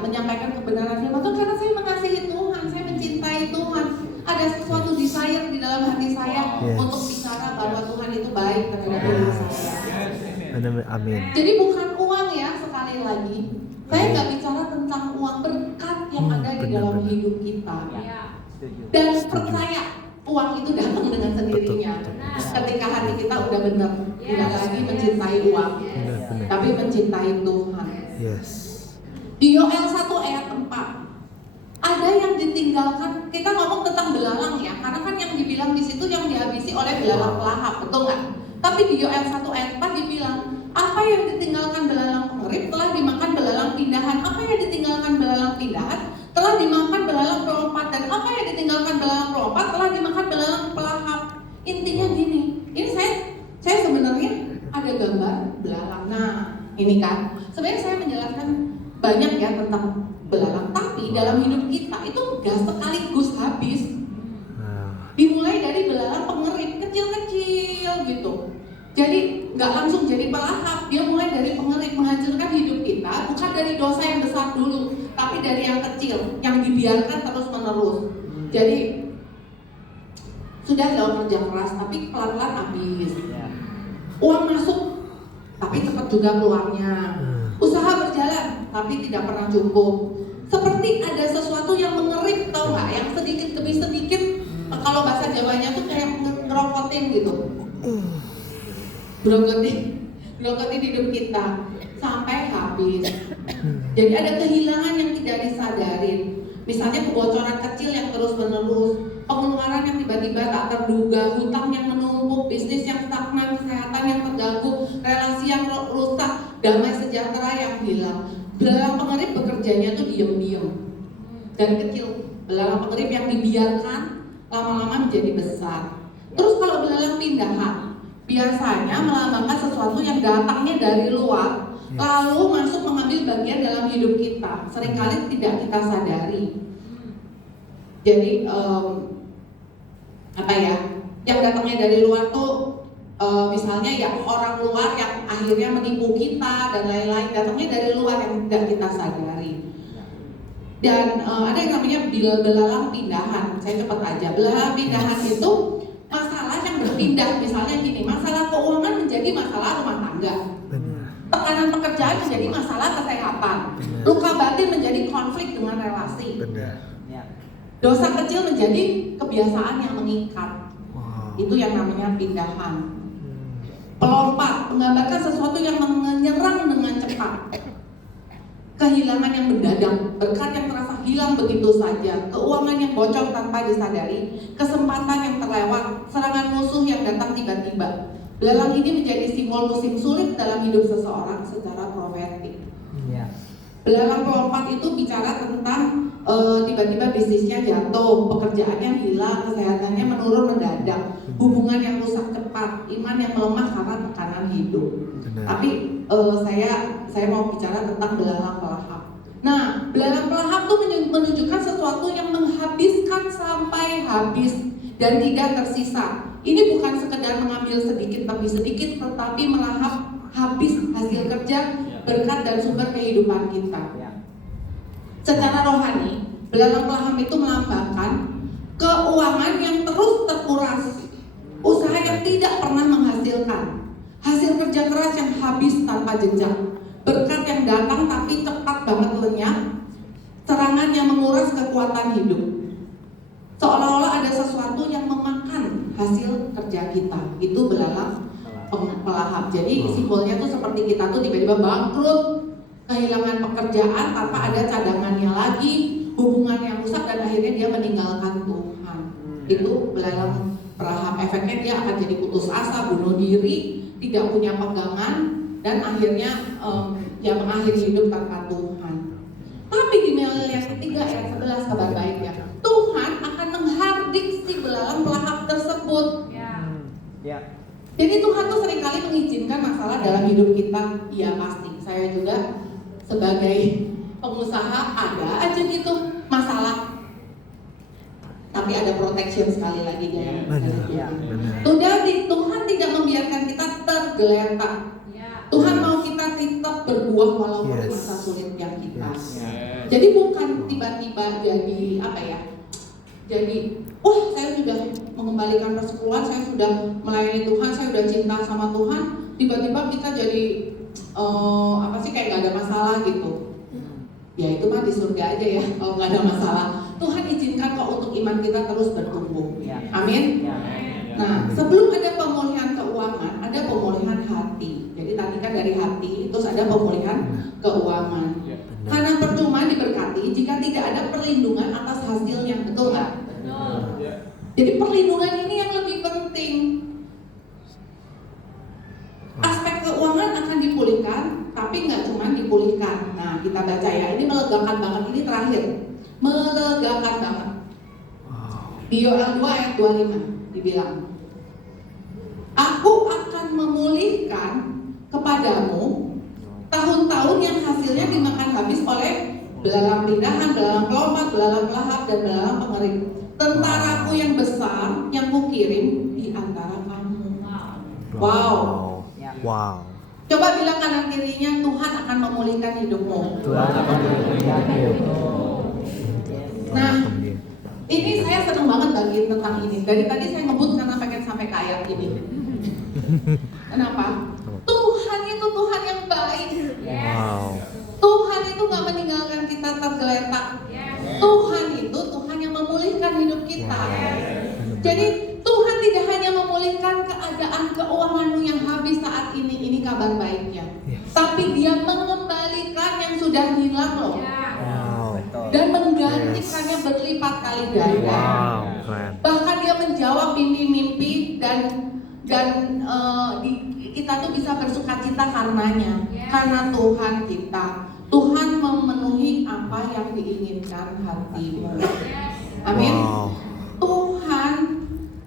menyampaikan kebenaran firman Tuhan karena saya mengasihi Tuhan, saya mencintai Tuhan. Ada sesuatu desire di dalam hati saya untuk bicara bahwa Tuhan itu baik terhadap diri saya. Amin. Jadi bukan uang lagi, saya nggak bicara tentang uang berkat yang ada di dalam benar-benar. hidup kita. Ya. Setuju. Dan percaya uang itu datang dengan sendirinya. Ketika hati kita udah benar, tidak lagi mencintai uang, Benar-benar. tapi mencintai Tuhan. Yes. Di Yoel 1 ayat 4, ada yang ditinggalkan. Kita ngomong tentang belalang ya, karena kan yang dibilang di situ yang dihabisi oleh belalang pelahap, betul nggak? Tapi di Yoel 1 ayat 4 dibilang, apa yang ditinggalkan belalang pengerit telah dimakan belalang pindahan. Apa yang ditinggalkan belalang pindahan telah dimakan belalang pelompat. Dan apa yang ditinggalkan belalang pelompat telah dimakan belalang pelahap. Intinya gini, ini saya sebenarnya ada gambar belalang. Nah, ini kan, sebenarnya saya menjelaskan banyak ya tentang belalang, tapi dalam hidup kita itu gak sekaligus habis. Dimulai dari belalang pengerit kecil-kecil gitu. Jadi nggak langsung jadi pelahap, dia mulai dari pengerit, menghancurkan hidup kita bukan dari dosa yang besar dulu, tapi dari yang kecil yang dibiarkan terus menerus. Jadi sudah dalam kerja keras tapi pelan-pelan habis. Uang masuk tapi cepat juga keluarnya. Usaha berjalan tapi tidak pernah cukup. Seperti ada sesuatu yang mengerit, tau nggak? Yang sedikit demi sedikit, kalau bahasa Jawanya tuh kayak ngerokotin gitu. Grogotin hidup kita sampai habis. Jadi ada kehilangan yang tidak disadarin. Misalnya kebocoran kecil yang terus menerus, pengeluaran yang tiba-tiba tak terduga, hutang yang menumpuk, bisnis yang stagnan, kesehatan yang terganggu, relasi yang rusak, damai sejahtera yang hilang. Belalang pengerit bekerjanya tuh diam-diam dan kecil. Belalang pengerit yang dibiarkan lama-lama menjadi besar. Terus kalau belalang pindahan, biasanya melambangkan sesuatu yang datangnya dari luar, lalu masuk mengambil bagian dalam hidup kita. Seringkali tidak kita sadari. Jadi yang datangnya dari luar tuh misalnya ya orang luar yang akhirnya menipu kita dan lain-lain, datangnya dari luar yang tidak kita sadari. Dan ada yang namanya belalang pindahan. Saya cepat aja. Belalang pindahan itu masalah yang berpindah. Misalnya gini, masalah keuangan menjadi masalah rumah tangga. Tekanan pekerjaan menjadi masalah kesehatan. Luka batin menjadi konflik dengan relasi. Dosa kecil menjadi kebiasaan yang mengikat. Itu yang namanya pindahan. Pelompat menggambarkan sesuatu yang menyerang dengan cepat. Kehilangan yang mendadak, berkat yang terasa hilang begitu saja, keuangan yang bocor tanpa disadari, kesempatan yang terlewat, serangan musuh yang datang tiba-tiba. Belalang ini menjadi simbol musim sulit dalam hidup seseorang secara profetik. Belalang pelompat itu bicara tentang tiba-tiba bisnisnya jatuh, pekerjaannya hilang, kesehatannya menurun mendadak, hubungan yang rusak cepat, iman yang melemah karena tekanan hidup. Tapi saya mau bicara tentang belalang pelahap. Nah, belalang pelahap itu menunjukkan sesuatu yang menghabiskan sampai habis dan tidak tersisa. Ini bukan sekedar mengambil sedikit demi sedikit, tetapi melahap habis hasil kerja, berkat dan sumber kehidupan kita. Secara rohani, belalang pelahap itu melambangkan keuangan yang terus terkuras, usaha yang tidak pernah menghasilkan, hasil kerja keras yang habis tanpa jejak, berkat yang datang tapi cepat banget lenyap, serangan yang menguras kekuatan hidup. Seolah-olah ada sesuatu yang memakan hasil kerja kita. Itu belalang pelahap. Jadi simbolnya tuh seperti kita tuh tiba-tiba bangkrut, kehilangan pekerjaan tanpa ada cadangannya lagi, hubungan yang rusak dan akhirnya dia meninggalkan Tuhan. Itu belalang pelahap. Efeknya dia akan jadi putus asa, bunuh diri, tidak punya pegangan, dan akhirnya dia mengakhiri hidup tanpa Tuhan. Tapi di Melihat yang ketiga ayat 11 kabar baiknya, Tuhan akan menghardik si belalang pelahap tersebut. Jadi Tuhan tuh seringkali mengizinkan masalah dalam hidup kita. Iya pasti, saya juga sebagai pengusaha ada aja gitu masalah. Tapi ada protection sekali lagi dia. Tuhan tidak membiarkan kita tergeletak. Tuhan mau kita tetap berbuah walaupun masa sulit yang kita. Jadi bukan tiba-tiba jadi jadi saya sudah mengembalikan persepuluhan, saya sudah melayani Tuhan, saya sudah cinta sama Tuhan, tiba-tiba kita jadi apa sih kayak nggak ada masalah gitu. Ya itu mah di surga aja ya kalau nggak ada masalah. Tuhan izinkan kok untuk iman kita terus bertumbuh. Amin. Nah, sebelum ada pemulihan keuangan, ada pemulihan hati. Jadi tadi kan dari hati, terus ada pemulihan keuangan. Karena percuma diberkati jika tidak ada perlindungan atas hasilnya, betul nggak? Jadi perlindungan ini yang lebih penting. Aspek keuangan akan dipulihkan, tapi nggak cuma dipulihkan. Nah, kita baca ya, ini melegakan banget, ini terakhir. Melegakan banget. Di Yoel 2 ayat 25 dibilang, Aku akan memulihkan kepadamu tahun-tahun yang hasilnya dimakan habis oleh belalang pindahan, belalang pelompat, belalang pelahap, dan belalang pengering. Tentaraku yang besar yang kukirim di antara kamu. Wow. Wow. Coba bilang kanan kirinya, Tuhan akan memulihkan hidupmu. Tuhan akan memulihkan hidupmu. Nah, ini saya senang banget bagiin tentang ini. Dari tadi saya ngebut karena pengen sampai ke ayat ini. Kenapa? Tuhan itu Tuhan yang baik. Wow. Tuhan itu gak meninggalkan kita tergeletak. Tuhan itu Tuhan yang memulihkan hidup kita. Jadi Tuhan tidak hanya memulihkan keadaan keuanganmu yang habis saat ini kabar baiknya. Tapi Dia mengembalikan yang sudah hilang loh. Wow. Dan menggantikannya berlipat kali ganda. Wow. Keren. Bahkan Dia menjawab mimpi-mimpi dan kita tuh bisa bersukacita karenanya. Karena Tuhan kita, Tuhan memenuhi apa yang diinginkan hatimu. Amin. Wow. Tuhan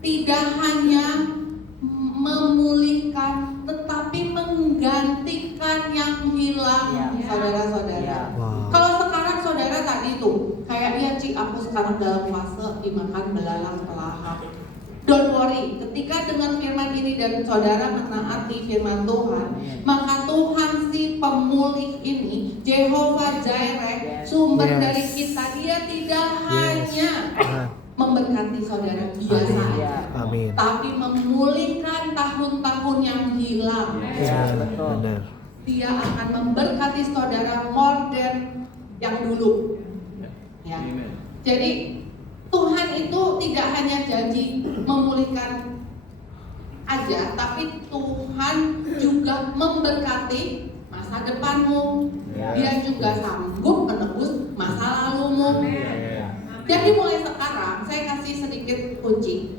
tidak hanya memulihkan, tetapi menggantikan yang hilang, saudara-saudara. Wow. Kalau sekarang saudara tadi tuh, kayak dia Ci, aku sekarang dalam fase dimakan belalang pelahap. Don't worry, ketika dengan firman ini dan saudara menaati firman Tuhan, maka Tuhan si pemulih ini, Jehovah Jireh, sumber dari kita, Dia tidak hanya memberkati saudara biasa aja, Amin. tapi memulihkan tahun-tahun yang hilang. Benar. Dia akan memberkati saudara more than yang dulu. Ya. Jadi Tuhan itu tidak hanya janji memulihkan aja, tapi Tuhan juga memberkati masa depanmu. Dia juga sanggup menebus masa lalumu. Jadi mulai sekarang saya kasih sedikit kunci.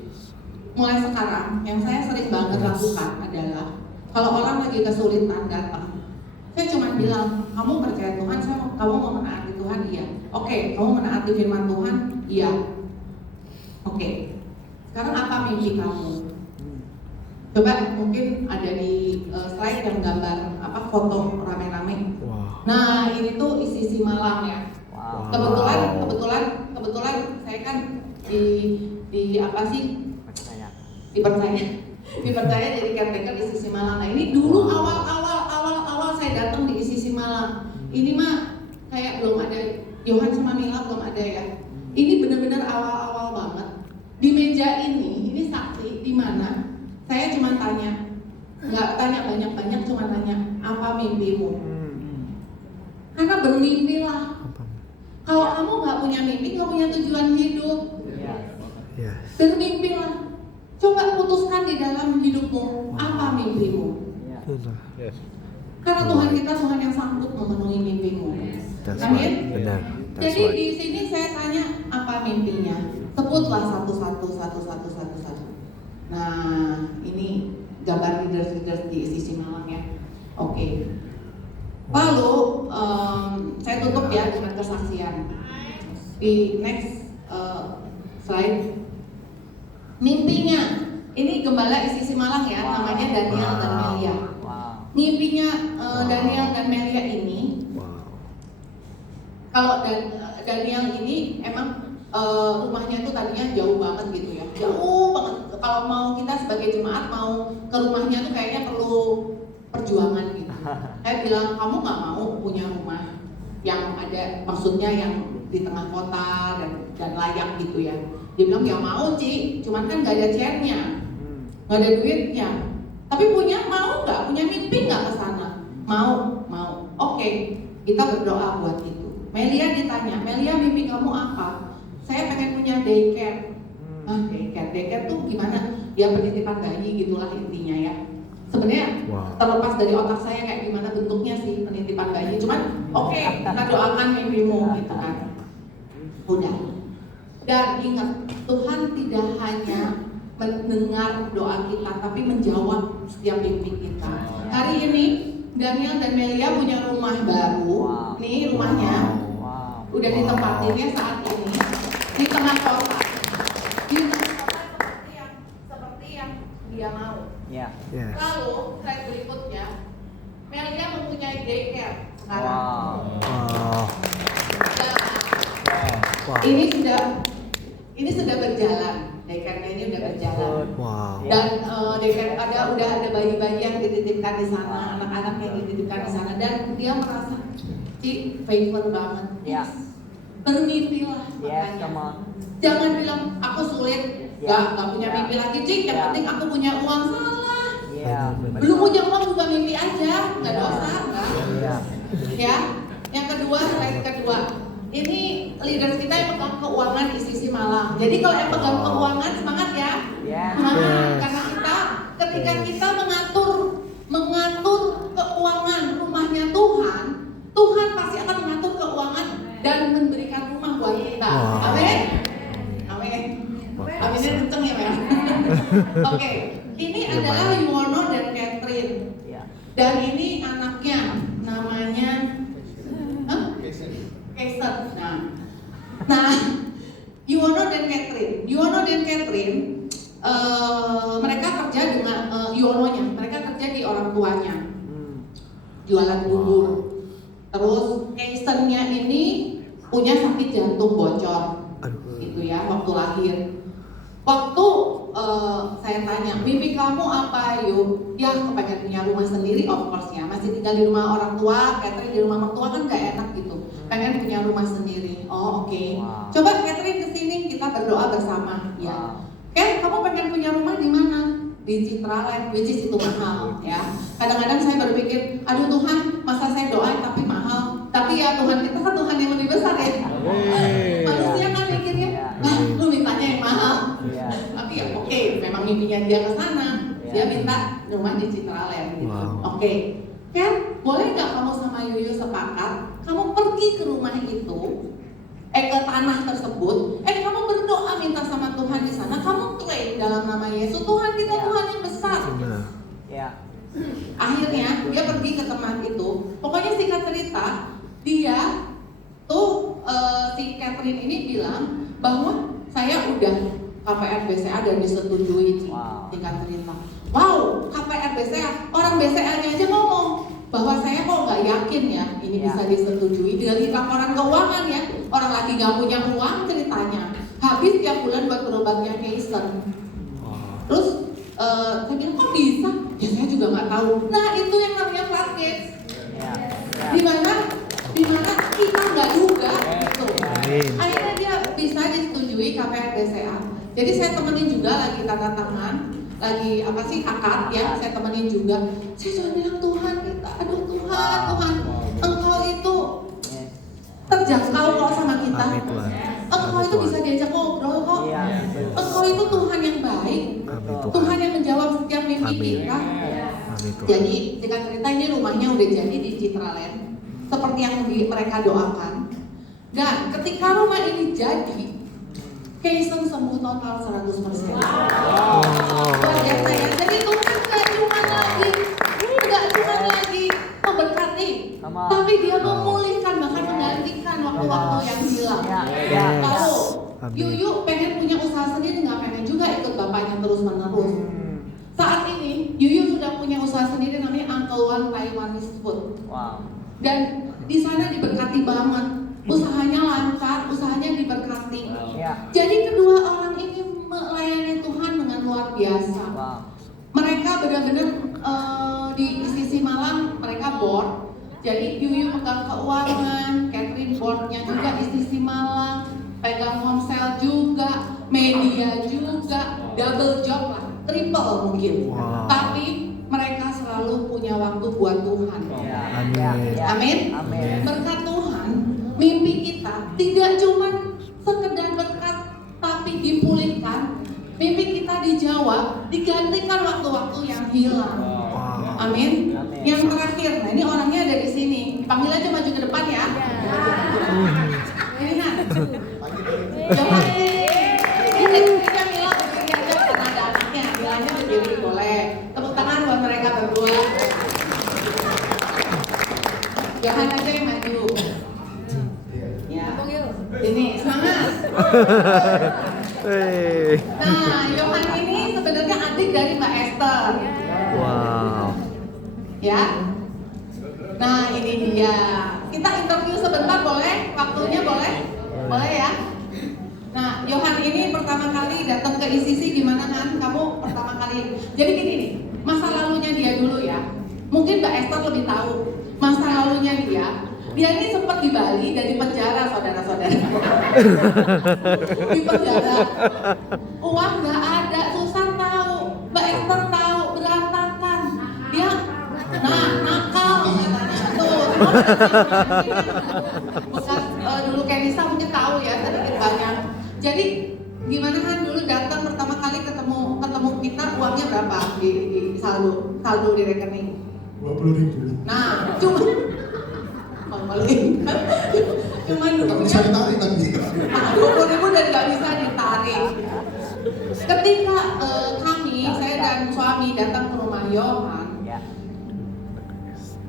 Mulai sekarang yang saya sering banget lakukan adalah kalau orang lagi kesulitan datang, saya cuma bilang, kamu percaya Tuhan, kamu mau menaati Tuhan, iya. Oke, kamu menaati firman Tuhan, iya. Oke, sekarang apa mimpi kamu? Coba mungkin ada di slide yang gambar foto rame-rame. Wow. Nah ini tuh isi Malang ya. Wow. Kebetulan saya kan di apa sih? Dipercaya jadi caretaker di Sisi Malang. Nah ini dulu awal saya datang di Sisi Malang. Ini mah kayak belum ada Yohan sama Mila, belum ada ya. Ini benar-benar awal-awal banget. Di meja ini saksi di mana? Saya cuma tanya, nggak tanya banyak-banyak, cuma tanya apa mimpimu? Karena bermimpilah. Kalau kamu nggak punya mimpi, nggak punya tujuan hidup. Bermimpilah. Coba putuskan di dalam hidupmu apa mimpimu. Karena Tuhan kita Tuhan yang sanggup memenuhi mimpimu. Amin. Benar. Jadi di sini saya tanya apa mimpinya. Sebutlah satu-satu. Nah, ini gambar leaders di Sisi Malang ya. Oke. Lalu saya tutup ya dengan kesaksian. Di next slide. Mimpinya, ini gembala Sisi Malang ya, namanya Daniel dan Melia. Mimpinya Daniel dan Melia ini. Kalau Daniel ini emang rumahnya tuh tadinya jauh banget gitu ya, jauh banget. Kalau mau kita sebagai jemaat mau ke rumahnya tuh kayaknya perlu perjuangan gitu. Saya bilang kamu nggak mau punya rumah yang ada, maksudnya yang di tengah kota dan layak gitu ya. Dia bilang ya mau Ci, cuman kan nggak ada chairnya, nggak ada duitnya. Tapi mau nggak, punya mimpi nggak ke sana? Mau. Oke, kita berdoa buat itu. Melia ditanya, Melia mimpi kamu apa? Saya pengen punya daycare. Daycare tuh gimana? Ya penitipan bayi gitulah intinya ya. Sebenarnya terlepas dari otak saya kayak gimana bentuknya sih penitipan bayi. Cuman oke, kita doakan mimpimu gitu kan. Udah. Dan ingat, Tuhan tidak hanya mendengar doa kita, tapi menjawab setiap mimpi kita. Hari ini Daniel dan Melia punya rumah baru. Nih rumahnya. Udah ditempatin ya saat ini di tengah kota. Di tengah kota seperti yang dia mau. Ya. Yes. Lalu slide berikutnya, Melia mempunyai daycare sekarang. Wow. Wow. Ini sudah berjalan. Daycare-nya ini udah berjalan. Wow. Dan daycare udah ada bayi-bayi yang dititipkan di sana, anak-anak yang dititipkan di sana, dan dia merasa Ci, favor banget. Ya. Bermimpilah Yes, makanya. come on. Jangan bilang aku sulit, nggak punya mimpi lagi Ci. Yang penting aku punya uang, salah. Iya. Belum punya uang juga mimpi aja, nggak dosa, nggak? Iya. Ya. Yang kedua, slide kedua. Ini leaders kita yang pegang keuangan di sisi Malang. Jadi kalau yang pegang keuangan semangat ya. Yes. Semangat karena ketika kita mengatur keuangan rumahnya Tuhan, Tuhan pasti akan mengatur keuangan dan memberikan rumah buat kita. Amin. Amin. Aminnya kenceng ya, Mel. Oke, ini adalah Yuwono dan Catherine. Ya. Dan ini anaknya, namanya Kaisar. Nah, Yuwono dan Catherine, mereka kerja dengan Yuwononya, mereka kerja di orang tuanya, jualan bubur. Terus Kaisernya ini punya sakit jantung bocor, gitu ya, waktu lahir. Waktu saya tanya, mimpi kamu apa Yu? Ya kepengen punya rumah sendiri, of course ya. Masih tinggal di rumah orang tua, Catherine di rumah mertua kan gak enak gitu. Pengen punya rumah sendiri. Oh oke. Wow. Coba Catherine kesini, kita berdoa bersama. Ya. Ken, kamu pengen punya rumah di mana? Di Citraland, which is itu mahal ya. Kadang-kadang saya berpikir, aduh Tuhan, masa saya doa tapi mahal. Tapi ya Tuhan kita kan Tuhan yang lebih besar ya. Manusia kan mikirnya, lu mintanya yang mahal. Tapi ya oke, memang mimpinya dia ke sana. Dia minta rumah di Citraland gitu. Oke. Ken, boleh nggak kamu sama Yuyu sepakat? Kamu pergi ke rumah itu, ke tanah tersebut, kamu berdoa minta sama Tuhan di sana, kamu klaim dalam nama Yesus, Tuhan kita Tuhan yang besar. Ya. Akhirnya dia pergi ke tempat itu. Pokoknya singkat cerita, dia tuh si Catherine ini bilang bahwa saya udah KPR BCA dan disetujui. Singkat cerita. Wow, KPR BCA, orang BCA-nya aja ngomong bahwa saya kok nggak yakin ya ini bisa disetujui. Dari laporan keuangan ya, orang lagi nggak punya uang ceritanya, habis tiap bulan buat berobatnya Kaiser. Terus saya bilang kok bisa? Ya saya juga nggak tahu. Nah itu yang namanya floodgates. Dimana kita nggak duga gitu. Akhirnya dia bisa disetujui KPR BCA. Jadi saya temenin juga lagi tanda tangan, lagi apa sih akad ya, saya temenin juga. Saya cuma bilang Tuhan kita, aduh Tuhan, Engkau itu terjangkau kok sama kita. Engkau itu bisa diajak ngobrol kok. Engkau itu Tuhan yang baik, Tuhan yang menjawab setiap mimpi kita. Jadi singkat cerita ini rumahnya udah jadi di Citraland, seperti yang mereka doakan. Dan ketika rumah ini jadi, Kaisen sembuh total 100%. Luar biasa ya. Jadi Tuhan gak cuma lagi memberkati, tapi dia memulihkan, bahkan menggantikan waktu-waktu yang hilang. Kalau Yuyu pengen punya usaha sendiri, nggak pengen juga ikut bapaknya terus-menerus. Saat ini Yuyu sudah punya usaha sendiri namanya Uncle One Taiwanese Food. Dan di sana diberkati banget. Usahanya lancar, usahanya diberkati. Jadi kedua orang ini melayani Tuhan dengan luar biasa. Mereka benar-benar di sisi Malang mereka board. Jadi Yuyu pegang keuangan, Catherine boardnya juga di sisi Malang, pegang homesale juga, media juga, double job lah, triple mungkin. Tapi mereka selalu selalu punya waktu buat Tuhan. Amin. Amin. Amin. Berkat Tuhan, mimpi kita tidak cuma sekedar berkat, tapi dipulihkan. Mimpi kita dijawab, digantikan waktu-waktu yang hilang. Wow. Amin. Amin. Yang terakhir, nah ini orangnya ada di sini. Panggil aja maju ke depan ya. Ini kan. Coba ini kita Mila berdiri aja karena ada anaknya. Milanya berdiri boleh. Tepuk tangan buat mereka berdua. Johan aja yang maju. Ya. Ini semangat. Hey. Nah, Johan ini sebenarnya adik dari Mbak Esther. Wow. Ya. Nah, ini dia. Kita interview sebentar boleh? Waktunya boleh? Boleh ya? Nah, Johan ini pertama kali datang ke ICC gimana kan? Kamu pertama kali. Jadi gini nih, masa lalunya dia dulu ya. Mungkin Mbak Esther lebih tahu. Masa lalunya dia ini sempat di Bali dan di penjara, saudara-saudara. Di penjara. Uang nggak ada, susah tahu. Mbak Esther tahu, berantakan. Dia nakal katanya tuh. Bekas dulu Kenisa mungkin tahu ya sedikit banyak. Jadi gimana kan dulu datang pertama kali ketemu kita uangnya berapa di saldo di rekening? 20.000. Nah, cuma maluin. Cuman Nggak bisa ditarik nanti. 20.000 dan nggak bisa ditarik. Ketika saya dan suami datang ke rumah Johan,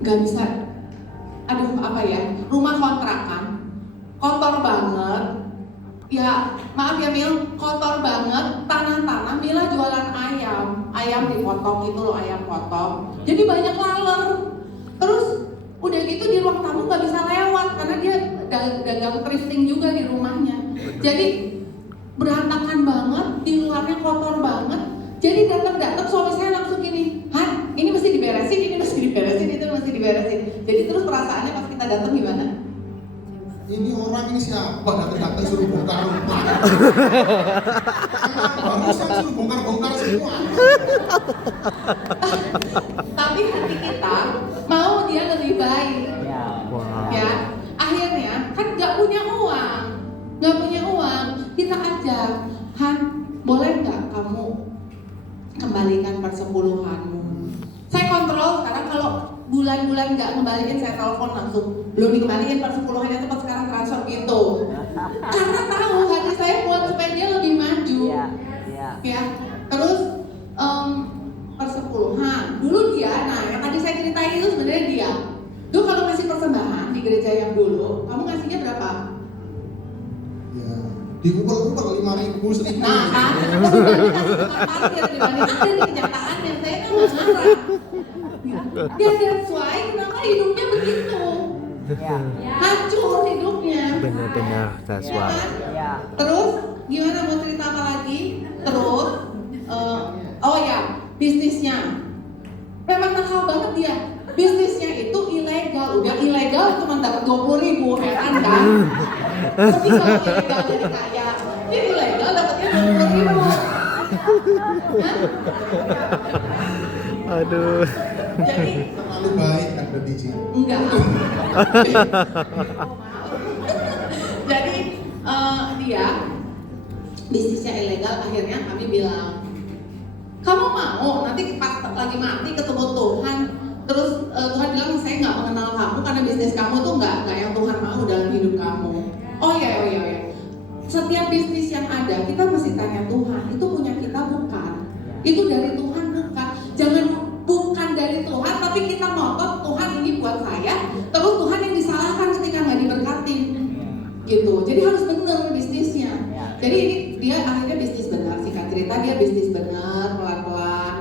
nggak bisa. Aduh, apa ya? Rumah kontrakan, kotor banget. Ya, maaf ya Mil, kotor banget. Tanah-tanah, Mila jualan ayam dipotong itu loh, ayam potong. Jadi banyak laler. Terus udah gitu di ruang tamu nggak bisa lewat karena dia dagang thrifting juga di rumahnya. Jadi berantakan banget, di luarnya kotor banget. Jadi datang suami saya langsung gini, Han, ini mesti diberesin, itu mesti diberesin. Jadi terus perasaannya pas kita datang gimana? Ini orang ini siapa datang suruh bongkar rumah. Barusan suruh bongkar semua. Tapi hati kita mau dia lebih baik. Wow. Ya, akhirnya kan nggak punya uang, kita ajak, Han, boleh nggak kamu kembalikan persepuluhanmu? Saya kontrol sekarang kalau bulan-bulan nggak ngembaliin saya telepon langsung, belum dikembaliin persepuluhannya cepat sekarang transfer gitu. Karena tahu hati saya buat supaya dia lebih maju. Ya, terus persepuluhan dulu dia, nah yang tadi saya ceritain itu sebenarnya dia. Dulu kalau ngasih persembahan di gereja yang dulu, kamu ngasihnya berapa? Ya, dikumpul-kumpul 5.000, 1.000. Nah kan, lebih banyak kasih tukang parkir dibanding ada di kenyataannya. Saya kan nggak ngarang. Ya that's why kenapa hidupnya begitu, hancur hidupnya. Benar-benar, that's Ya why. kan? Terus gimana, mau cerita apa lagi? Terus oh ya, bisnisnya memang nakal banget dia. Bisnisnya itu ilegal, udah ilegal cuma dapat 20.000, heran kan? Tapi kalau ilegal jadi kaya, dia ilegal dapatnya 20.000. Aduh. Jadi Terlalu baik kan berarti Ci. enggak. Jadi dia bisnisnya ilegal, akhirnya kami bilang, kamu mau nanti pas lagi mati ketemu Tuhan, terus Tuhan bilang saya nggak mengenal kamu karena bisnis kamu tuh nggak yang Tuhan mau dalam hidup kamu. Oh ya. Setiap bisnis yang ada kita mesti tanya Tuhan, itu punya kita bukan? Itu dari Tuhan bukan? Jangan bukan dari Tuhan, tapi kita ngotot Tuhan ini buat saya, terus Tuhan yang disalahkan ketika nggak diberkatin, gitu. Jadi harus benar bisnisnya. Jadi ini dia akhirnya bisnis benar, singkat cerita dia bisnis benar pelan-pelan.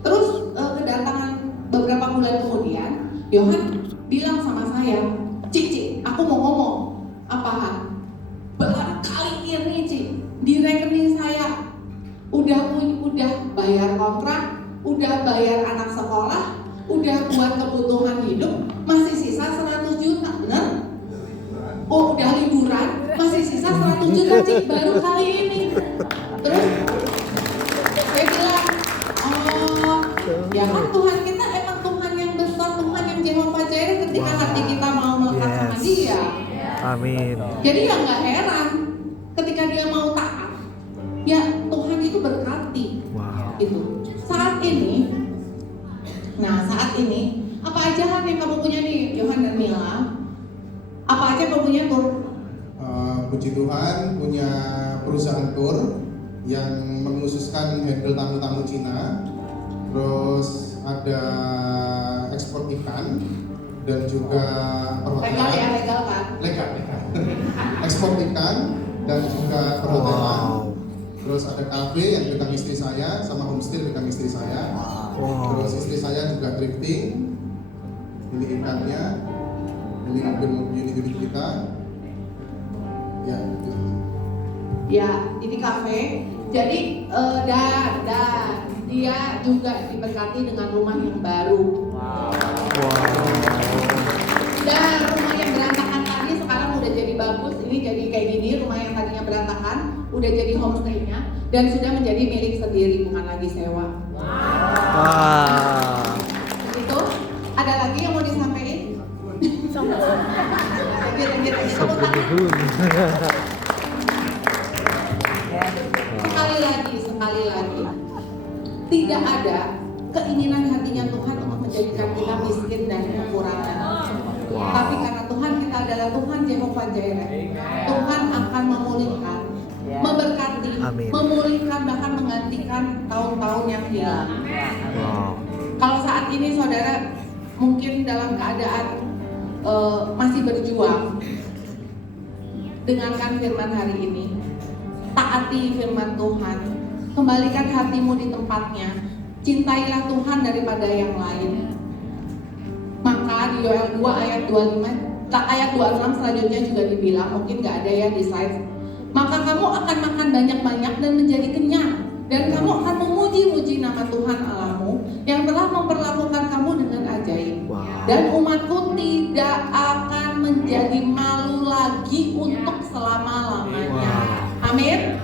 Terus kedatangan beberapa bulan kemudian, Johan bilang sama saya, Cici, aku mau ngomong. Apa? Baru kali ini Ci, di rekening saya udah bayar kontrak, udah bayar anak sekolah, udah buat kebutuhan hidup, masih sisa 100 juta, bener? Oh, udah liburan, masih sisa 100 juta Ci, baru kali ini. Terus saya bilang, oh, ya kan Tuhan kita emang Amin. Jadi ya nggak heran ketika dia mau taat, ya Tuhan itu berkati. Wow. Gitu. Saat ini, apa aja kan yang kamu punya nih, Johan dan Mila? Apa aja kamu punya Tur? Puji Tuhan punya perusahaan tour yang mengkhususkan handle tamu-tamu Cina. Terus ada ekspor ikan dan juga Legal ya, legal kan? Legal. Ekspor ikan dan juga perhotelan. Wow. Terus ada kafe yang pegang istri saya, sama homestay pegang istri saya. Wow. Terus istri saya juga drifting. Ini ikannya, ini mobil unit kita. Ya, itu. Ya, ini kafe. Jadi dan dia juga diberkati dengan rumah yang baru. Dan rumah yang berantakan tadi sekarang udah jadi bagus. Ini jadi kayak gini, rumah yang tadinya berantakan udah jadi homestay-nya dan sudah menjadi milik sendiri, bukan lagi sewa. Wow. Itu ada lagi yang mau disampaikan? Sabun. Sekali lagi, tidak ada keinginan hatinya Tuhan untuk menjadikan kita miskin dan kekurangan. Wow. Tapi karena Tuhan kita adalah Tuhan Jehovah Jireh, Tuhan akan memulihkan, memberkati, Amin. memulihkan, bahkan menggantikan tahun-tahun yang hilang. Wow. Kalau saat ini saudara mungkin dalam keadaan masih berjuang, dengarkan firman hari ini, taati firman Tuhan, kembalikan hatimu di tempatnya, cintailah Tuhan daripada yang lain. Maka di Yoel 2 ayat 25, ayat 26 selanjutnya juga dibilang, mungkin gak ada ya di slide. Maka kamu akan makan banyak-banyak dan menjadi kenyang, dan kamu akan memuji-muji nama Tuhan Allahmu yang telah memperlakukan kamu dengan ajaib. Wow. Dan umatku tidak akan menjadi malu lagi untuk selama-lamanya. Amin.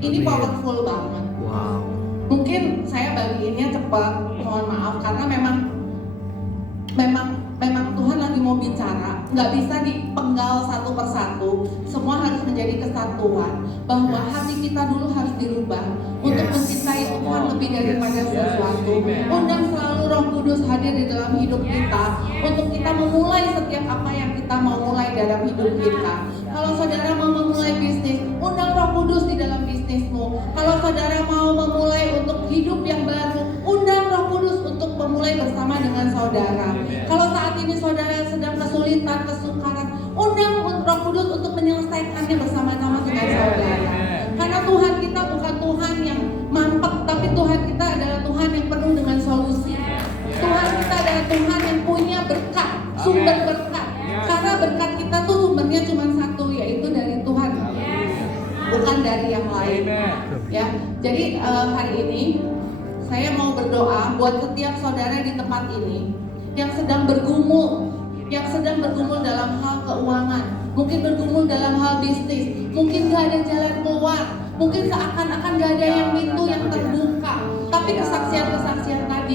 Ini Amin. powerful banget. Wow. Mungkin saya bagiinnya cepat, mohon maaf karena memang Tuhan lagi mau bicara, nggak bisa dipenggal satu persatu. Semua harus menjadi kesatuan. Bahwa hati kita dulu harus dirubah untuk mencintai Tuhan lebih daripada sesuatu. Undang selalu Roh Kudus hadir di dalam hidup kita untuk kita memulai setiap apa yang kita mau mulai dalam hidup kita. Kalau saudara mau memulai bisnis, undang Roh Kudus di dalam bisnismu. Kalau saudara mau memulai untuk hidup yang baru, undang Roh Kudus untuk memulai bersama dengan saudara. Kalau saat ini saudara sedang kesulitan, kesukaran, undang Roh Kudus untuk menyelesaikannya bersama-sama dengan saudara. Karena Tuhan kita bukan Tuhan yang mampet, tapi Tuhan kita adalah Tuhan yang penuh dengan solusi. Tuhan kita adalah Tuhan yang punya berkat, sumber berkat. Karena berkat kita tuh sumbernya cuma satu, yaitu dari Tuhan, bukan dari yang lain. Ya, jadi hari ini saya mau berdoa buat setiap saudara di tempat ini yang sedang bergumul, dalam hal keuangan, mungkin bergumul dalam hal bisnis, mungkin gak ada jalan keluar, mungkin seakan-akan gak ada yang pintu yang terbuka. Tapi kesaksian-kesaksian tadi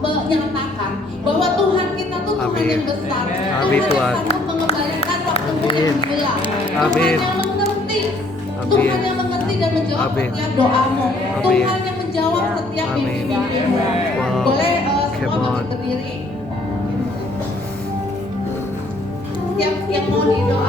menyatakan bahwa Tuhan kita tuh Tuhan yang besar, Tuhan yang sanggup mengembalikan waktumu yang hilang, Tuhan yang mengerti, Tuhan yang mengerti dan menjawab setiap doamu, Tuhan yang menjawab setiap mimpi-mimpimu. Boleh semua bangkit berdiri. Yang mau didoakan